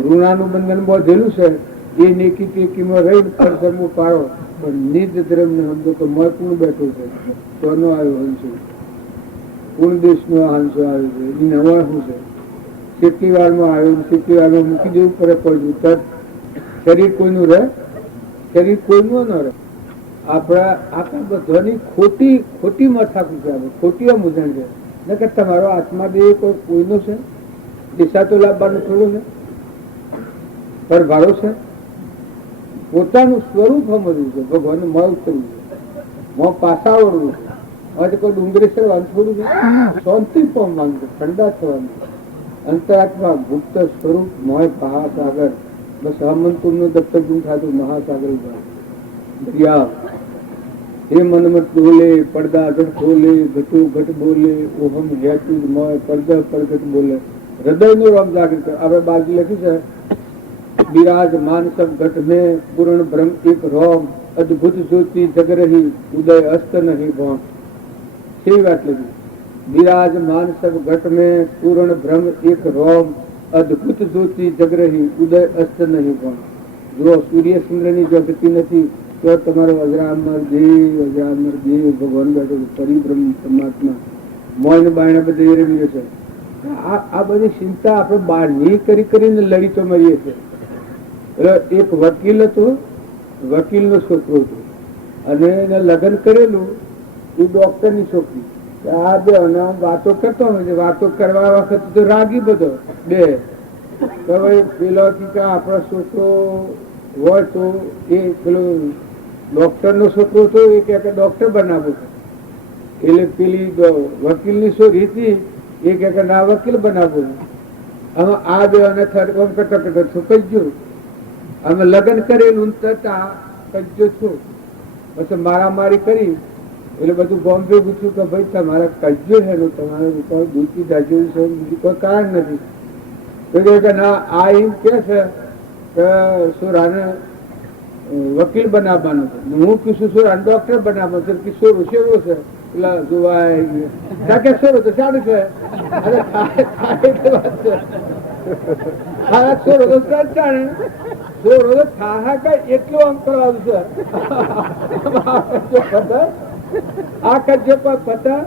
ઋણાનું બંધન બાંધેલું છે, એ નેકી ટેકીમાં રહી પરધર્મો પાળો. પણ નિજ ધર્મ ને સમજો તો મય પૂર્ણ બેઠું છે, તોનો આવ્યો હંસો, પૂર્ણ દેશનો હંસો આવ્યો છે. એ નવા શું છે? કેટલી વારમાં આવ્યો, કેટલી વારમાં મૂકી દેવું પડે પડ્યું. શરીર કોઈનું રહે, શરીર કોઈનું ન રહે. આપણા બધાની ખોટી માથાકૂટ છે, ખોટી મુજણ છે. ને કે તમારો આત્મા દેહ કોઈનો છે, દિશા તો લાવવાનું થોડું છે, પરભારો છે. પોતાનું સ્વરૂપ સમજવું છે, ભગવાન મળ કરવું છે, પાસા વળવું છે. હવે કોઈ ડુંગળી સરવાનું થોડું છે, શાંતિ પામવાનું છે, ઠંડા થવાનું. અંતરાત્મા ગુપ્ત સ્વરૂપ મોય મહાસાગર. બસ હમંતુર નું દત્તક ગુણ થતું મહાસાગર દરિયા. હે મનમત બોલે પડદા ઘટ ખોલે, ઘટુ ઘટ બોલે, ઓહમ હેતુ મોય પડદા પડઘટ બોલે. હૃદય નું રામ જાગૃત કરે. આપણે બાજુ લખ્યું છે બિરાજમાન સબ ઘટ મેં પૂર્ણ બ્રહ્મ એક રોમ, અદભુત જ્યોતિ જગ રહી, ઉદય અસ્ત નહીં ભોમ. કેવી વાત લખી? બિરાજમાન સબ ઘટ મેં પૂર્ણ બ્રહ્મ એક રોમ, અદભુત જ્યોતિ જગ રહી, ઉદય અસ્ત નહીં ભોમ. જો સૂર્ય ચંદ્ર ની જો ગતિ નથી તો તમારો અજરામર દેવ ભગવાન બેઠો પરિબ્રહ્મ પરમાત્મા મોય બાયણે બધે રમી છે. આ બધી ચિંતા આપણે બહારની કરીને લડી તો મરીએ છીએ. એક વકીલ હતો, વકીલ નો છોકરો હતો અને એને લગ્ન કરેલું. એ ડોક્ટર ની છોકરી. આ બે વાતો કરતો હોય, વાતો કરવા વખત તો રાગી બધો બે. પેલો આપણા છોકરો હોય તો એ પેલો ડોક્ટર નો છોકરો હતો, એ કે ડોક્ટર બનાવો છે. એટલે પેલી વકીલ ની છોકરી હતી, એ કે ના વકીલ બનાવો. હવે આ બે અને થર્ડ કામ કરતા કરતા કજ્જો અમે લગ્ન કરેલું થતા કજ્જો છું. પછી મારામારી કરી એટલે બધું બોમ્બે પૂછ્યું કે ભાઈ તમારા કજ્જો છે, તમારે દૂધી દાજ્યું છે, બીજું કોઈ કારણ નથી. તો કે ના આ એમ કે છે કે સુરાને વકીલ બનાવવાનો છે. હું કીધું સુરાને ડોક્ટર બનાવવાનો છે. કિશોર શેરો છે પેલા જોવા કે સોરો તો સારું છે. સોરો તો ચાલે, સોરો તો થાહા કઈ એટલું આમ કરવાનું છે. આ કજો પર પતા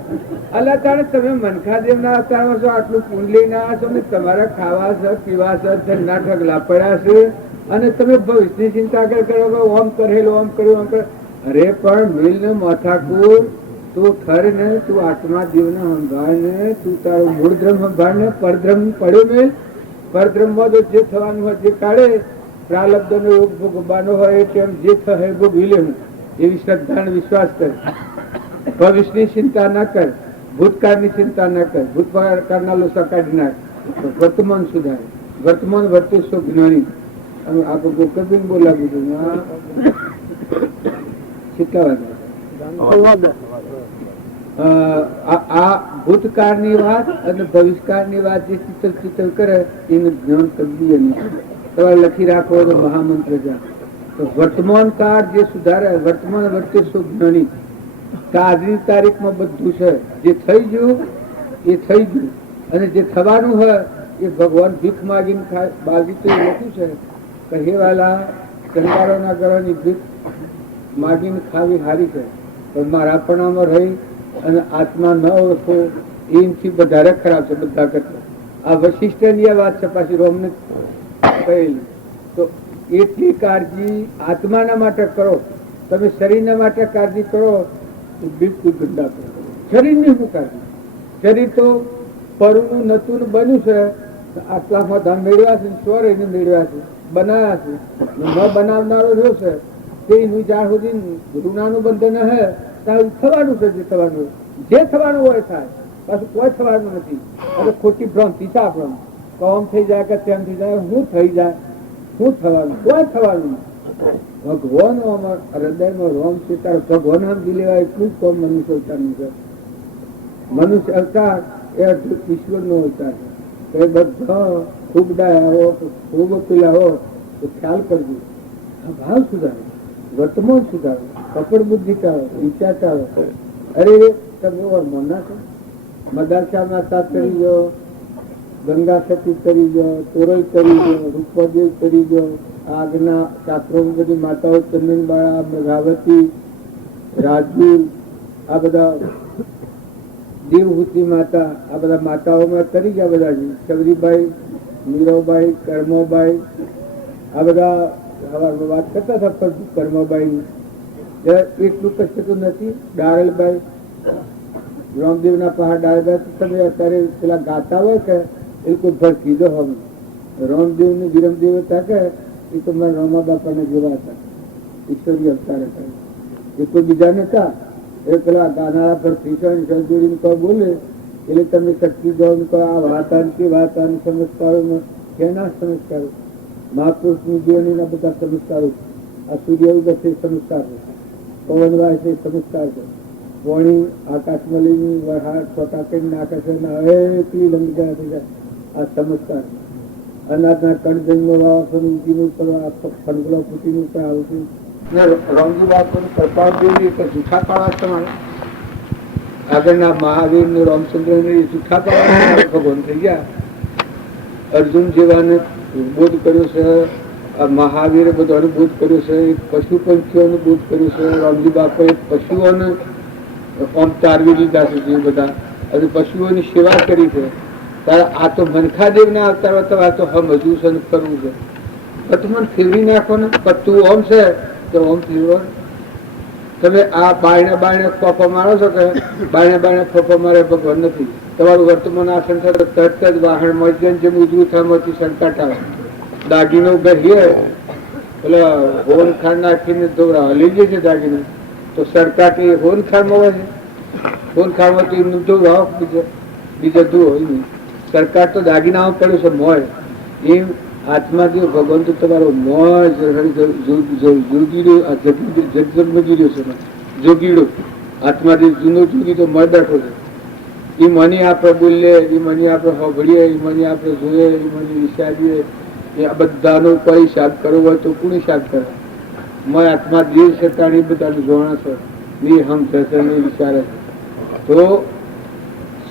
અલા તાણે તમે મનખાદેવ ના અવતારમાં છો, આટલું કુંડલી ના છો ને તમારા ખાવા છે પીવા છે નાટક લાપડ્યા છે અને તમે ભવિષ્યની ચિંતા કરો ઓમ કરેલું ઓમ કર્યું ઓમ કરે. અરે પણ મિલ ને માથાકૂર તું ખર ને તું આત્મા જીવ ને સંભાળ ને તું તારું મૂળ ધર્મ સંભાળ ને પરધર્મ પડ્યો મેલ. પરધર્મ માં જે થવાનું હોય જે કાઢે પ્રાલબ્ધ નો યોગ ભોગવવાનો હોય તેમ જે થાય ભોગવી લેવું એવી શ્રદ્ધા ને વિશ્વાસ કર. ભવિષ્યની ચિંતા ના કર, ભૂતકાળની ચિંતા ના કર, ભૂતકાળના લોસા કાઢી નાખ, વર્તમાન સુધાર. વર્તમાન વર્તે સો જ્ઞાની. આપણે ગોકરબેન બોલાવ્યું હતું આ ભૂતકાળની વાત અને ભવિષ્યકાળની વાત જે ચિત્ર કરે એનું જ્ઞાન તબદીય નહીં. તમારે લખી રાખો તો મહામંત્ર જ્યાં તો વર્તમાન કાળ જે સુધારે વર્તમાન વર્તે સો જ્ઞાની. આજની તારીખમાં બધું છે, જે થઈ ગયું એ થઈ ગયું અને જે થવાનું હોય એ ભગવાન ભીખ માગીને ખાય. બાકી તો એ લખ્યું છે કહેવાલા કંટાળોના ઘરોની ભીખ માગીને ખાવી હારી છે, પણ મારાપણામાં રહી અને આત્મા ન ઓળખો એથી વધારે ખરાબ છે બધા કરતા. આ વશિષ્ઠની વાત છે પાછી રોમને કહેલી. તો એટલી કાળજી આત્માના માટે કરો. તમે શરીરના માટે કાળજી કરો બિલકુલ ગંદા કરો. શરીરની શું કાળજી? શરીર તો પરનું નતું બન્યું છે, આટલામાં ધામ મેળવ્યા છે, સ્વરને મેળવ્યા છે, બનાવ્યા છે. ન બનાવનારો રહ્યો છે તેનું જ્યાં સુધી ઋણાનું બંધન હે ત્યાં થવાનું છે. જે થવાનું હોય થાય, પાછું કોઈ થવાનું નથી. અને ખોટી ભ્રાંતિ છે આપણને કોમ થઈ જાય કે તેમ થઈ જાય, શું થઈ જાય, શું થવાનું? કોઈ થવાનું નથી. ભગવાન હૃદયમાં રોમ છે ત્યારે ભગવાન સમજી લેવાય એટલું જ કોમ મનુષ્ય અવતારનું છે. મનુષ્ય અવતાર એ ઈશ્વર નો અવતાર છે. એ બધા ખૂબ ડાયા હો, ખૂબ પેલા હો તો ખ્યાલ કરજો. આ ભાવ સુધારો, વર્તમાન સુધારો, કપડ બુદ્ધિ ટાળો, વિચાર ટાળો. અરે તમે મના છો મદારસામાં સાત કરી જાઓ, ગંગા સતી કરી જાઓ, તોરલ કરી જાઓ, રૂપદેવ કરી જાઓ, આગના શાસ્ત્રો બધી માતાઓ ચંદનબાળા, મૃગાવતી, રાજુલ, આ બધા દેવહૂતિ માતા, આ બધા માતાઓમાં કરી ગયા. બધા સબરીબાઈ, મીરાબાઈ, કર્મોબાઈ, આ બધા વાત કરતા હતા. કર્મોબાઈ એટલું કષ્ટ તો નથી. ડારલબાઈ, રામદેવ ના પહાડ ડાળભાઈ, તમે અત્યારે પેલા ગાતા હોય કે એ કોઈ ભડકી દો. હવે રામદેવ ને વિરમદેવ હતા કે એ તો મારા રામા બાપા ને જેવા હતા, ઈશ્વરી અવતાર હતા. એ કોઈ બીજા નતા. એ પેલા ગાનારા પર જોડીને કોઈ બોલે એટલે તમે શક્તિ જાઓ ને આ વાતાન કે વાતાન સંસ્કારો કેના સંસ્કારો? મહાપુરુષની જીવનીના બધા સંસ્કારો. આ સૂર્ય ઉદય છે સંસ્કાર છે, પવન વાય છે સંસ્કાર છે, વણી આકાશમાં લઈને વરસાદ છોટા કરીને આકાશ એટલી લંબી ગયા થઈ જાય આ સંસ્કાર. અનાજના કણજંગમાં વાવાસોનું ઉગીનું કરવા ફંગલો ફૂટીનું ઉપર આવું રામજી બાપુની કૃપા જોઈ તો જૂઠા પાડવા તમારે. આગળના મહાવીર ને રામચંદ્ર ને જૂઠા પાડવા ભગવાન થઈ ગયા. અર્જુન જેવાને બોધ કર્યો છે, મહાવીરે બધો અનુબોધ કર્યો છે, પશુ પંખીઓનો બોધ કર્યો છે. રામજી બાપાએ પશુઓને આમ તારવી લીધા છે જે બધા, અને પશુઓની સેવા કરી છે. ત્યારે આ તો મનખાદેવ ના અવતાર હતા. આ તો હજુ છે કરવું છે. તમે ફેરવી નાખો ને પત્તું ઓમ છે તો ઓમ ફેરવો. તમે આ બાયણે બાયણે ફોફો મારો છો કે બાયણે ફોફો મારે ભગવાન નથી. તમારું વર્તમાન આસન થાય તરત જ વાહન મળી જાય. જેમ ઉજવું થવાથી સંકટ આવે. દાગીનો ગરીએ પેલા હોન ખાંડ નાખીને દોરા હલી જાય છે દાગીનો તો સરકાર કે હોન ખાંડમાં હોય છે. હોન ખાંડમાંથી એમનું દોરા બીજા દો નહીં. સરકાર તો દાગીનામાં પડ્યું છે મોય. એમ આત્મા જે ભગવાન તો તમારો મોય જોગીડો છે. જોગીડો આત્મા જે જૂનો જોગી તો મળ બેઠો છે. એ મની આપણે બોલીએ, એ મની આપણે હોભળીએ, એ મની આપણે જોઈએ, એ મની વિચારીએ. એ આ બધાનો કોઈ હિસાબ કરવો હોય તો કોણ હિસાબ કરે? મય આત્મા જે છે તારી બધાનું જોણા છે, નહીં હમ છે નહીં વિચારે છે. તો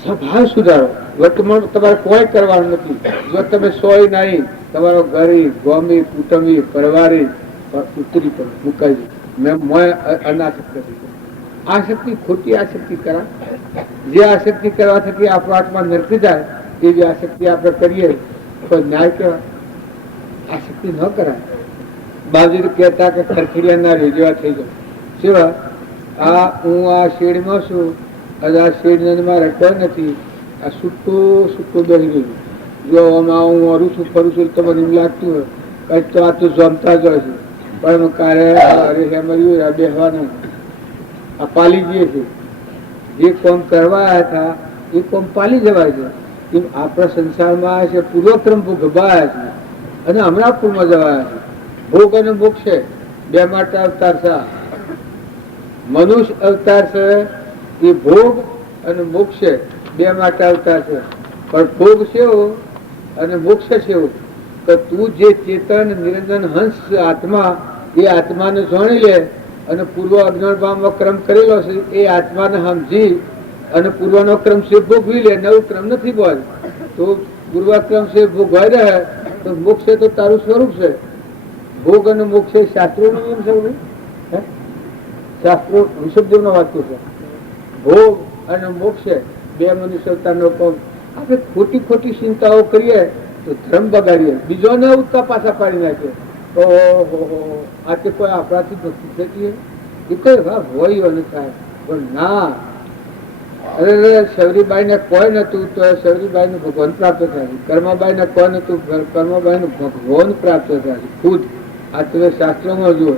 સ્વભાવ સુધારો. વર્તમાન તમારે કોઈ કરવાનું નથી. જો તમે સોય નહીં, તમારો ઘરે ગોમી કુટુંબી પરિવારે ઉતરી પડે મુકાઈ મેં મોય અનાથ કરી આસક્તિ ખોટી આસક્તિ કરા, જે આસક્તિ કરવા થકી આપણો આત્મા નરકી જાય એવી આસક્તિ આપણે કરીએ તો ન્યાય કહેવાય. આસક્તિ ન કરાય. બાજુ કહેતા કે ખરખડિયાના રેજવા થઈ જાય. સિવાય હું આ શેડમાં છું અને આ શેડમાં કોઈ નથી, આ સૂકું સૂકું બેસી ગયું. જો આમાં હું હરું છું ફરું છું તો મને લાગતું હોય કંઈક તો આ તો જમતા જ હોય છે, પણ કારે હેમર્યું બેસવાના આ પાલી જઈએ છે. જે કોમ કરવા હતા એ કોમ પાલી જવાય છે. એમ આપણા સંસારમાં છે પૂર્વક્રમ ભોગવાયા છે અને હમણાં પૂર્વમાં જવાયા છે. ભોગ અને મોક્ષ બે માટે અવતાર છે. મનુષ્ય અવતાર છે એ ભોગ અને મોક્ષ બે માટે અવતાર છે. પણ ભોગ છે અને મોક્ષ છે કે તું જે ચેતન નિરંજન હંસ આત્મા એ આત્માને જાણી લે અને પૂર્વ અજ્ઞાનમાં ક્રમ કરેલો છે એ આત્માને સમજી અને પૂર્વનો ક્રમ છે ભોગવી લે. નવો ક્રમ નથી બોલ તો પૂર્વક્રમ છે ભોગવાઈ રહે તો મોક્ષ તો તારું સ્વરૂપ છે. ભોગ અને મોક્ષ શાસ્ત્રો નો નિયમ છે. શાસ્ત્રો ઋષભદેવ નો વાક્ય છે. ભોગ અને મોક્ષ બે મનુષ્ય અવતારનો કોમ. આપણે ખોટી ખોટી ચિંતાઓ કરીએ તો ધર્મ બગાડીએ, બીજોને ઉત્તા પાછા પાડી નાખીએ. ઓહો આ તે કોઈ આપણાથી ભક્તિ થતી એ તો હોય અને થાય પણ ના. અરે શૌરીબાઈ ને કોઈ નતું તો શૌરીબાઈ ને ભગવાન પ્રાપ્ત થાય. કર્માબાઈ ને કોઈ નતું, કર્માબાઈ ને ભગવાન પ્રાપ્ત થાય ખુદ. આ તમે શાસ્ત્રોમાં જુઓ.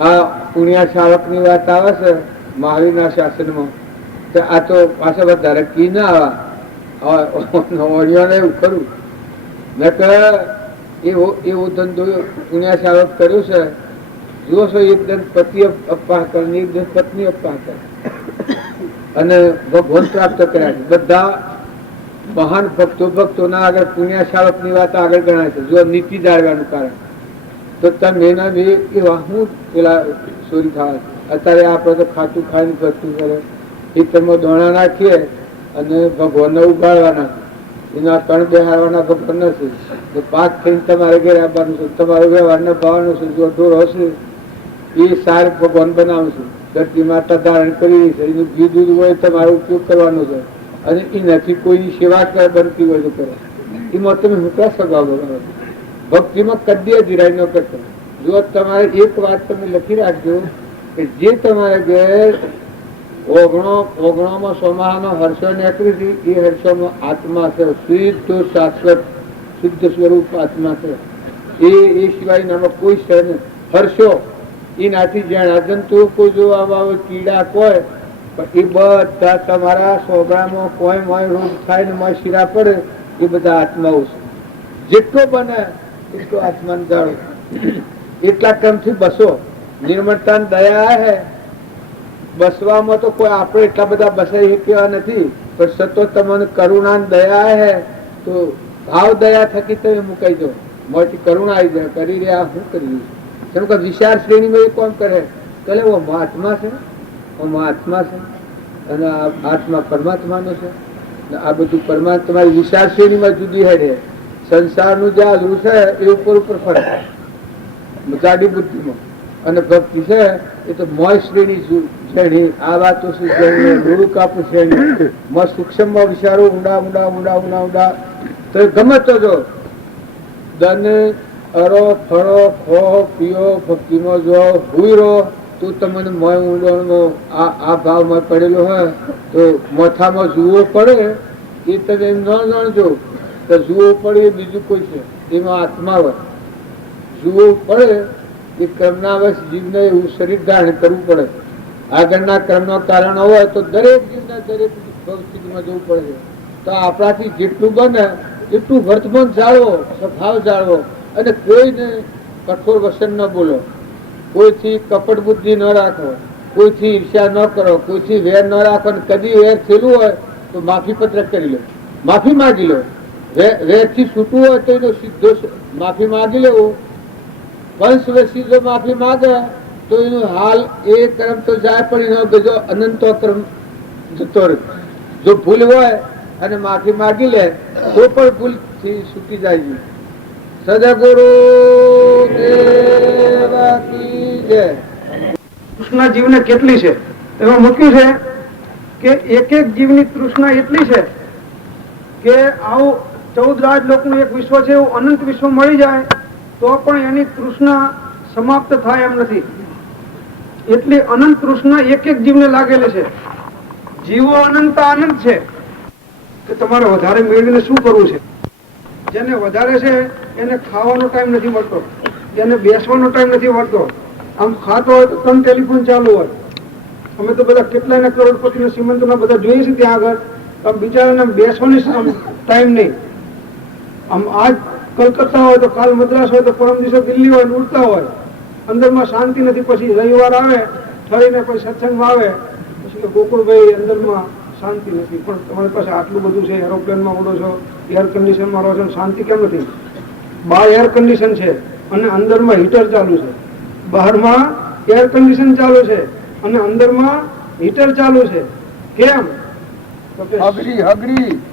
આ પુણ્યા શાવક ની વાત આવે છે મહાવીરના શાસનમાં, તો આ તો પાછા વધારે કી ના આવે એવું ખરું. એવો ધંધો પુણ્યા શાવક કર્યો છે. જુઓ છો એક દન પતિ અપવાહ કરે, એક દન પત્ની અપવાહ કરે અને ભગવાન પ્રાપ્ત કર્યા છે. બધા મહાન ભક્તોના આગળ પુણ્યા શાવક ની વાત આગળ ગણાય છે. જો નીતિ જાળવાનું કારણ તો તમે એના બે એવા હું પેલા ચોરી થવા. અત્યારે આપણે તો ખાતું ખાઈને ભરતું કરે એ તમે દોણા નાખીએ અને ભગવાનને ઉગાડવાના, એના કણ બેહાડવાના ભગવાન નથી. પાક થઈને તમારે ઘેર આવવાનું છે, તમારો વ્યવહારને ભાવવાનું છે. જો ઢોર હશે એ સાર ભગવાન બનાવશે. ધરતી માતા ધારણ કરી છે, એનું ઘી દૂધ હોય તમારો ઉપયોગ કરવાનો છે અને એનાથી કોઈની સેવા બનતી હોય તો કરે. એમાં તમે મૂકવા સ્વભાવ બનાવો. ભક્તિમાં કદી ધીરાઈ ન કરતા. જો તમારે એક વાત તમે લખી રાખજો કે જે તમારે ઘેર ઓગણોમાં સોમાહામાં હર્ષો નીકળી હતી એ હર્ષોમાં આત્મા છે. શુદ્ધ શાશ્વત શુદ્ધ સ્વરૂપ આત્મા છે. એ સિવાય નામાં કોઈ છે નહીં. હર્ષો એ નાથી જ્યાં જંતુઓ કોઈ જો આવા કીડા કોઈ પણ એ બધા તમારા સોગડામાં કોઈ મોય રોગ થાય ને મોય શીરા પડે એ બધા આત્માઓ છે. જેટલો બને એટલો આત્માને જાળો. એટલા ક્રમથી બસો. નિર્મળતા દયા હે. બસવામાં તો કોઈ આપણે એટલા બધા બસાઈ શક્યા નથી, પણ સતત તમને કરુણા દયા હે તો ભાવ દયા થકી તમે મુકાઈ જાઓ. મોટી કરુણા આવી જાય કરી રહ્યા શું કરી કેમ કે વિચાર શ્રેણીમાં એ કોમ કરે એટલે ઓ મહાત્મા છે, ઓ મહાત્મા છે અને આત્મા પરમાત્માનો છે. આ બધું પરમાત્મા વિચાર શ્રેણીમાં જુદી હેડે. સંસારનું જે આદરું છે એ ઉપર ઉપર ફરે જાડી બુદ્ધિમાં, અને ભક્તિ છે એ તો મોય શ્રેણી શ્રેણી. આ વાતો રૂડું કાપું શ્રેણી મોય સૂક્ષ્મમાં વિચારો ઊંડા ઊંડા ઊંડા ઊંડા ઊંડા તો ગમે તો જો દન અરો ફળો ખો પીઓ ભક્તિમાં જો હુઈ રહો તો તમને મોય ઊંડો આ ભાવમાં પડેલો હોય તો મોથામાં જુઓ પડે એ તમે એમ ન જાણજો તો જુઓ પડે એ બીજું કોઈ છે એમાં આત્મા હોય. જુઓ પડે એ ક્રમનાવશ જીવને એવું શરીર ધારણ કરવું પડે. આગળના ક્રમનો કારણ હોય તો દરેક જીવને દરેક પરિસ્થિતિમાં જવું પડે. તો આપણાથી જેટલું બને એટલું વર્તમાન જાળવો, સ્વભાવ જાળવો અને કોઈને કઠોર વચન ન બોલો, કોઈથી કપટ બુદ્ધિ ન રાખો, કોઈથી ઈર્ષ્યા ન કરો, કોઈથી વેર ન રાખો. કદી વેર થયેલું હોય તો માફી પત્ર કરી લો, માફી માગી લો. વેરથી છૂટવું હોય તો એનો સીધો માફી માગી લેવું. વંશવશી જો માફી માગે તો એનું હાલ એ કર્મ તો જાય પણ એનો બીજો અનંતો કર્મ જતો રહે. જો ભૂલ હોય અને માફી માગી લે તો પણ ભૂલથી છૂટી જાય છે. સદગુરુ દેવ કી જય. કૃષ્ણ જીવને કેટલી છે એમાં મૂક્યું છે કે એક એક જીવની તૃષ્ણા એટલી છે કે આવું 14 રાજલોકનું એક વિશ્વ છે એવું અનંત વિશ્વ મળી જાય તો પણ એની તૃષ્ણા સમાપ્ત થાય એમ નથી. એટલી અનંત તૃષ્ણા એક એક જીવને લાગેલી છે. જીવો અનંત આનંદ છે કે તમારે વધારે મેળવીને શું કરવું છે. જેને વધારે છે એને ખાવાનો ટાઈમ નથી મળતો, જેને બેસવાનો ટાઈમ નથી મળતો. આમ ખાતો હોય તો 3 ટેલિફોન ચાલુ હોય. અમે તો બધા કેટલાયના કરોડપતિના શ્રીમંતોના બધા જોઈએ છે ત્યાં આગળ, આમ બિચારાને બેસવાની ટાઈમ નહીં. આમ આજ કલકત્તા હોય તો કાલ મદ્રાસ હોય તો પરમ દિવસે દિલ્હી હોય ઉડતા હોય. અંદરમાં શાંતિ નથી. પછી રવિવાર આવે ફરીને પછી સત્સંગમાં આવે પછી ગોકુળભાઈ અંદરમાં શાંતિ નથી. પણ તમારી પાસે આટલું બધું છે, એરોપ્લેનમાં ઉડો છો, એર કન્ડિશનમાં રહો છો, શાંતિ કેમ નથી? બહાર એર કન્ડિશન છે અને અંદરમાં હીટર ચાલુ છે. બહારમાં એર કન્ડિશન ચાલુ છે અને અંદરમાં હીટર ચાલુ છે. કેમ?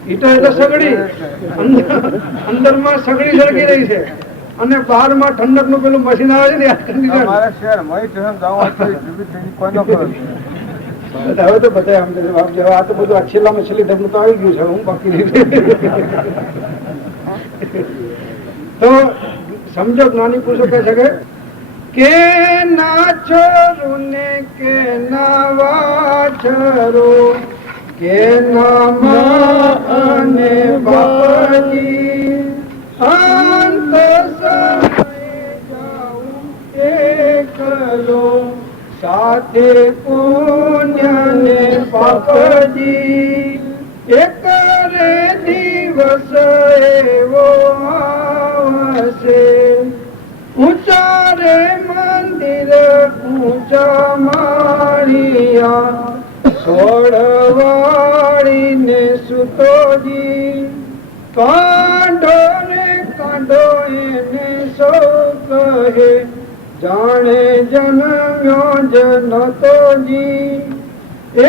હીટર એટલે સગડી, અંદરમાં સગડી સળગી રહી છે અને બહારમાં ઠંડક નું પેલું મશીન આવે છે ને એર કન્ડિશન. હવે તો બધા આમ આ તો બધું આ છેલ્લામાં છેલ્લી ઢબનું તો આવી ગયું છે. હું બાકી તો સમજો, જ્ઞાની પુરુષો કહે છે કે ના છોરું ને કે ના વાછરો કે ના મા અને બાપજી અંત સમય જાઉં એકલો સાથે પુણ્ય ને પાપજી એક રે દિવસ એવો આવશે ઊંચા રે મંદિર ઊંચા માળિયા છોડવાડીને સુતોજી કાંઢો રે કાંઢો એને સૌ કહે જાણે જન્મ્યો જનતોજી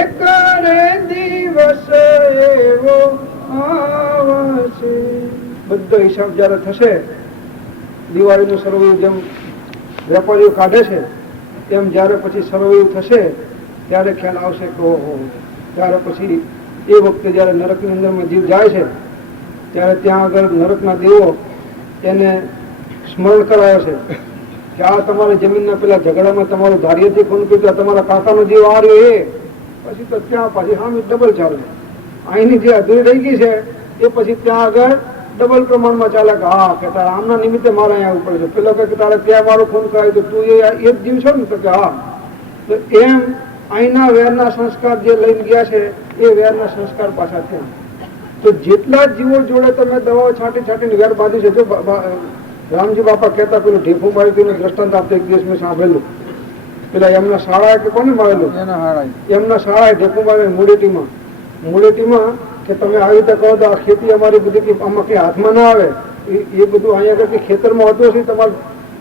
એક રે દિવસ એવો આવશે. બધો હિસાબ જયારે થશે, દિવાળીનું સર્વૈયું જેમ વેપારીઓ કાઢે છે તેમ જયારે પછી સર્વૈયું થશે ત્યારે ખ્યાલ આવશે કે ઓહો. ત્યારે પછી એ વખતે જયારે નરકની અંદરમાં જીવ જાય છે ત્યારે ત્યાં આગળ નરકના દેવો એને સ્મરણ કરાવે છે કે આ તમારી જમીનના પેલા ઝઘડામાં તમારું ધાર્યથી ખૂન કર્યું, તમારા કાકાનો જીવ આ રહ્યો એ પછી તો ત્યાં પાછી હામી ડબલ ચાલે. અહીંની જે અધૂરી રહી ગઈ છે એ પછી ત્યાં આગળ ડબલ પ્રમાણમાં ચાલે કે હા કે તારા આમના નિમિત્તે મારે અહીંયા આવવું પડે છે. પેલો કે તારે ત્યાં મારું ખૂન કરાય તો તું એ જ જીવ છો ને? તો કે હા. તો એમ અહીંના વેરના સંસ્કાર જે લઈને ગયા છે એ વેરના સંસ્કાર પાછા થયા. તો જેટલા જીવો જોડે તમે દવાઓ છાંટી છાંટીને વેર બાંધી છે. જો રામજી બાપા કહેતા પેલું ઢેફું મારી હતું દ્રષ્ટાંત આપતા એક દિવસ મેં સાંભળેલું. પેલા એમના શાળાએ કે કોને મારેલું? એમના શાળાએ ઢેફું મારે મૂળેટીમાં કે તમે આવી રીતે કહો તો આ ખેતી અમારી બધી આમાં કઈ હાથમાં ના આવે. એ બધું અહીંયા આગળ ખેતરમાં હોતું હશે. તમારે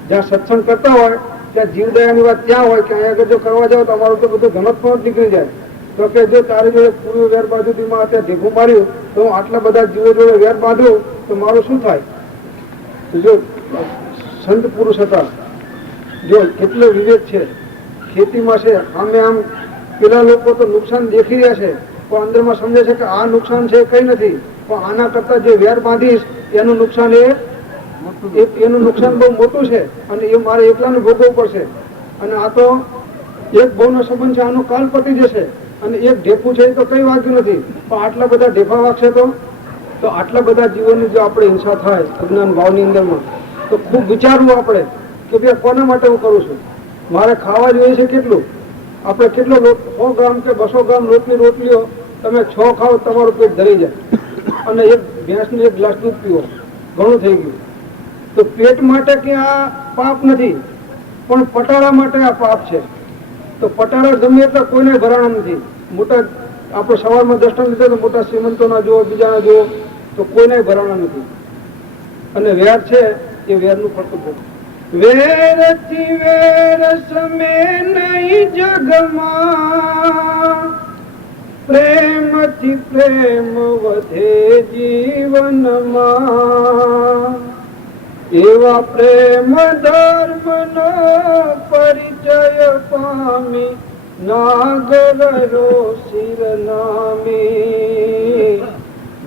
જ્યાં સત્સંગ કરતા હોય ત્યાં જીવદયાની વાત ત્યાં હોય કે અહીંયા આગળ જો કરવા જાવ તો અમારું તો બધું ધનત્વ નીકળી જાય. તો કે જો તારી જોડે પૂર્વ વેર બાંધું ત્યાં ઢેફું માર્યું તો હું આટલા બધા જીવો જોડે વેર બાંધું તો મારું શું થાય? જો સંત પુરુષ હતા, જો કેટલો વિવેક છે ખેતીમાં છે. આમે આમ પેલા લોકો તો નુકસાન દેખી રહ્યા છે પણ અંદરમાં સમજે છે કે આ નુકસાન છે કઈ નથી, પણ આના કરતા જે વેર બાંધીશ એનું નુકસાન એનું નુકસાન બહુ મોટું છે અને એ મારે એકલાને ભોગવવું પડશે. અને આ તો એક બહુનો સંબંધ છે, આનું કાલ પતી જશે. અને એક ઢેફું છે તો કઈ વાગ્યું નથી, પણ આટલા બધા ઢેફા વાગશે તો આટલા બધા જીવોની જો આપણે હિંસા થાય અજ્ઞાન ભાવની અંદરમાં તો ખૂબ વિચારવું આપણે કે ભાઈ કોના માટે હું કરું છું. મારે ખાવા જોઈએ છે કેટલું? આપણે કેટલો 100 ગ્રામ કે 200 ગ્રામ લોટની રોટલીઓ તમે 6 ખાઓ તમારું પેટ ધરી જાય અને એક ભેંસનું 1 ગ્લાસ દૂધ પીવો, ઘણું થઈ ગયું. તો પેટ માટે કે આ પાપ નથી, પણ પટાળા માટે આ પાપ છે. તો પટાળા ગમે એટલા કોઈને ભરાણા નથી. મોટા આપણે સવારમાં દર્શન લીધા તો મોટા શ્રીમંતોના જુઓ, બીજાના જુઓ તો કોઈને ભરાણા નથી. અને વેર છે એ વેરનું ફળતું ભોગ. વેરથી વેર સમે નહીં જગમાં, પ્રેમથી પ્રેમ વધે જીવનમાં. એવા પ્રેમ ધર્મનો પરિચય પામી નાગરો શિર નામે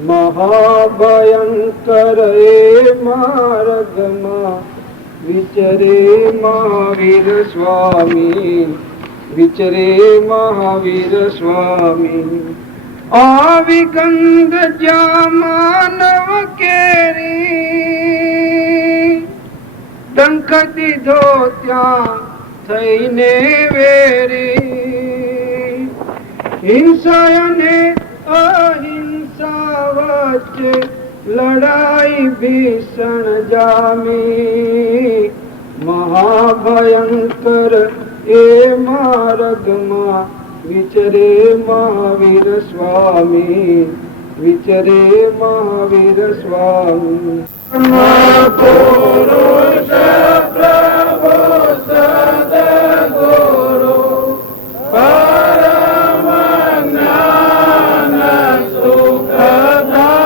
મહાભયંકર એ માર્ગમાં વિચરે મહાવીર સ્વામી, વિચરે મહાવીર સ્વામી. આવી ગંધ જ્યાં માનવ કેરી, ડંખ દીધો ત્યાં થઈને વેરી. હિંસા અને અહિંસા વચ્ચે લડાઈ ભીષણ જામી. મહાભયંકર એ માર્ગમાં વિચરે મહાવીર સ્વામી, વિચરે મહાવીર સ્વામી. પુરુષ પ્રભુ સદગુરુ પરમ જ્ઞાન સુખદા.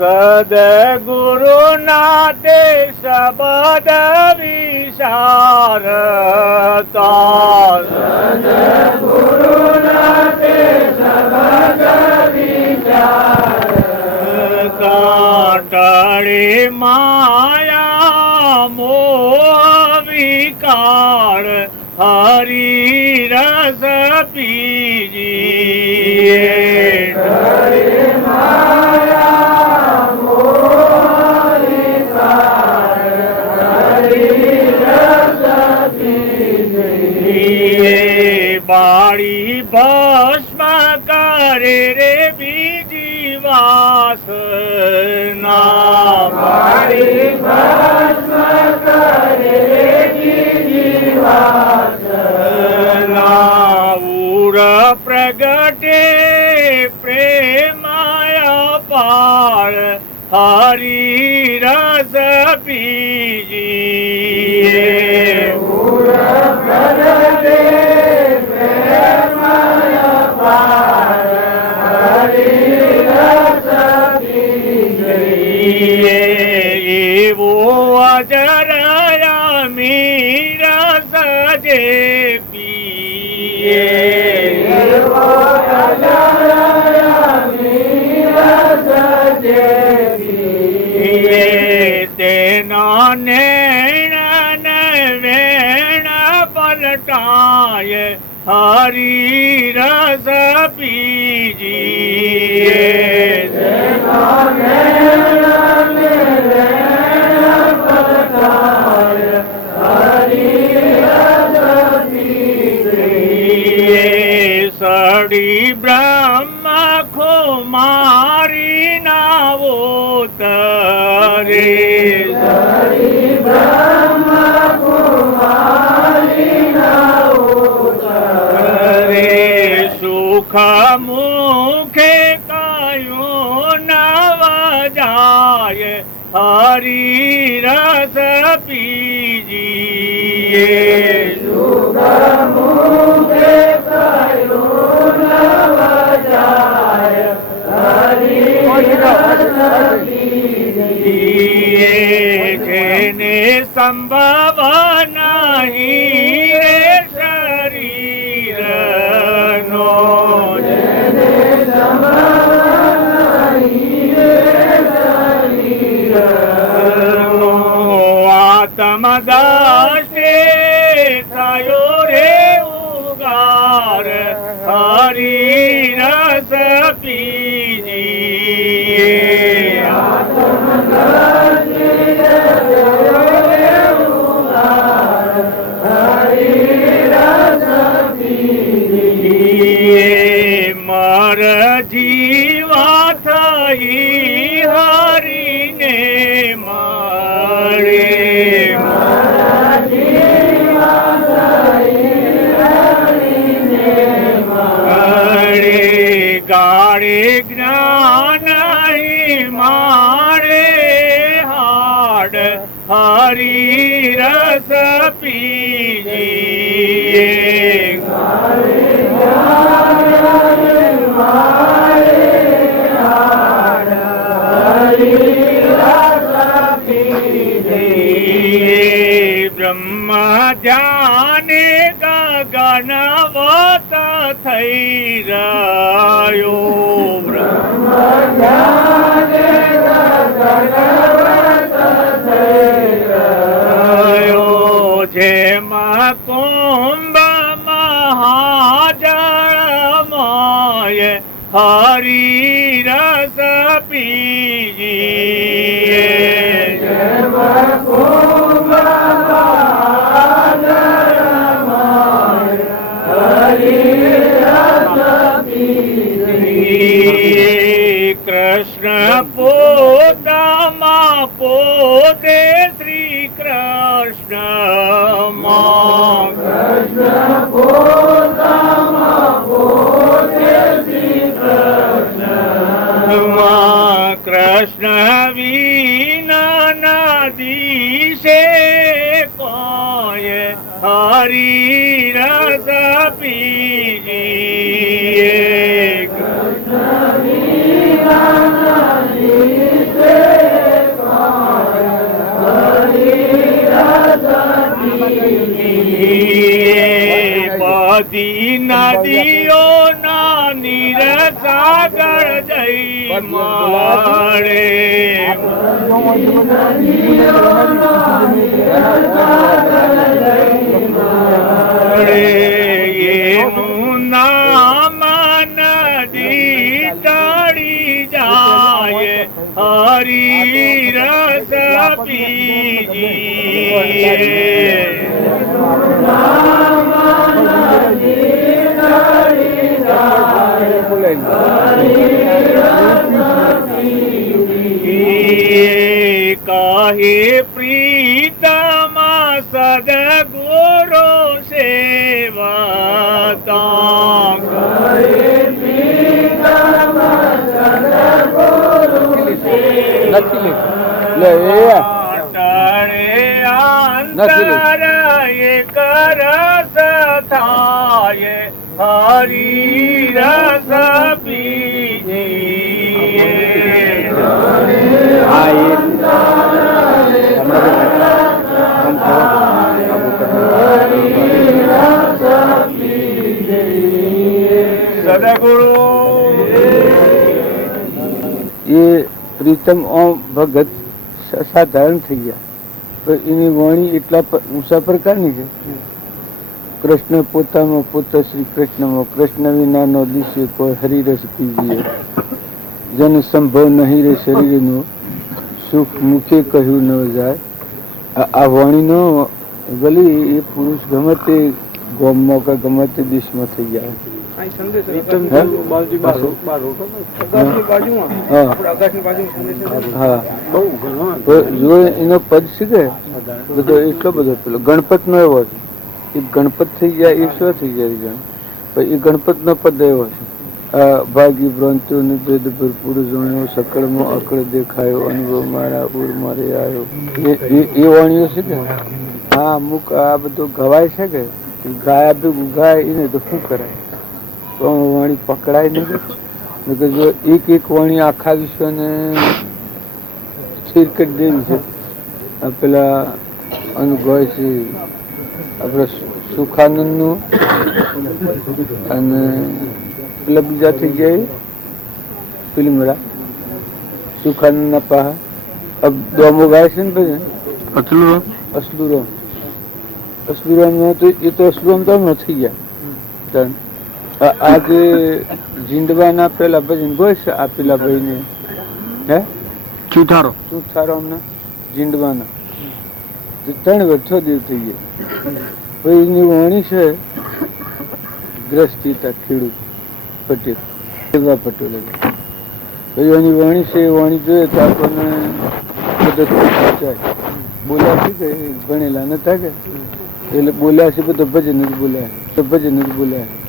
સદગુરુ નાતે શબ્દ વિશારતા. સદગુરુ નાતે શબ્દ વિશારતા. ટળે માયા મોહ વિકાર હરી રસ પીજીએ. બાળી ભસ્મ કરે રે બીજી વાસના. બાળી ભસ્મ કરે રે બીજી વાસના. ઉર પ્રગટે પ્રેમાય પાર હરી રસ પીજીએ. ઉર પ્રગટે એવો અજરયા મીરા સજે પીએ. એવો અજરયા મીરા સજે પીએ. તેના નેણ વેણ પલટાય હરી રસ પીજીએ. સડી બ્રહ્મ કુમારી નાવોતરે. સડી બ્રહ્મ કુમારી નાવોતરે. સુખ મુખે કયું નવ જાય હરી રસ પીજીએ. સુખ મુખે કયું નવ જાય હરી રસ પીજીએ. જેને સંભવ નહીં રે શરીરનો. જેને સંભવ નહીં રે શરીર આત્મદાસે થયો રે ઉગાર હરી રસ પીજી મર જીવા થઈ હરીને મારે ગાડે જ્ઞાન મારે હાડ હરી રસ પીજી બ્રહ્મ જાને ગગનવત થઈ રહ્યો બ્રહ્મ જાને ગગનવત થઈ રહ્યો જેમાં કુંભ મહાજળમય હરી રસ પીજી કૃષ્ણ પોતામાં પોતે શ્રી કૃષ્ણ કૃષ્ણ વિના દિશે કોઈ હરી રસ પીજી બધી નદીઓ ના નીર સાગર જઈ મળે એનું નામ નદી ટળી જાય હરી રસ પીજી કહે પ્રીતમ સદગુરુ સેવતા અંતર એક રસ થાય હરી રસ પીજી સદગુરુ એ પ્રીતમ ઓમ ભગત સાધારણ થઈ ગયા તો એની વાણી એટલા ઊંચા પ્રકારની છે. કૃષ્ણ પોતામાં પોતા શ્રી કૃષ્ણમાં કૃષ્ણ વિનાનો દિશે કોઈ હરિરસ પીજીએ જન સંભવ નહીં રે શરીરનું સુખ મુખે કહ્યું ન જાય. આ વાણીનો ભલી એ પુરુષ ગમે તે ગામમાં કે ગમે તે દેશમાં થઈ જાય. જો એનો પદ શીખે બધો એટલો બધો પેલો ગણપત નો એવો છે. એ ગણપત થઈ જાય એ શું થઈ જાય એ ગણપત નો પદ એવો છે. ભાગી ભ્રાંતિઓ ને ભેદ ભરપૂર જાણ્યો સકળમાં અકળ દેખાયો અનુભવ મારા ઉર મારે આવ્યો. એ વાણીઓ છે કે હા અમુક આ બધું ગવાય છે કે ગાયા ભેગું ગાય એને તો શું કરાય તો વાણી પકડાય નહીં. જો એક વાણી આખા વિશ્વને સ્થિર કરી દેવી છે. પેલા અનુભવ છે આપડે સુખાનંદ નું અને પેલા બીજા થઈ ગયા પેલી મેળા સુખાનંદ ના પાહા દોમો ગાય છે ને ભાઈ અસલુરામ અસલુરામ તો એ તો અસલુરામ તો હમણાં થઈ ગયા. આ જે જીંડવાના પેલા ભજન ગોઈશ આ પેલા ભાઈ ને હે ચૂથારો હમણાં જીંડવાના 3 વર્ષ 6 દિવસ થઈ ગયા. પછી એની વાણી છે ગ્રસ્તીતા ખેડૂત પટેલ એવા પટેલ પછી એની વાણી છે એ વાણી જોઈએ તો આપણને મદદ પહોંચાય. બોલ્યા છે કે ભણેલા નતા કે એટલે બોલ્યા છે બધા ભજન જ બોલ્યા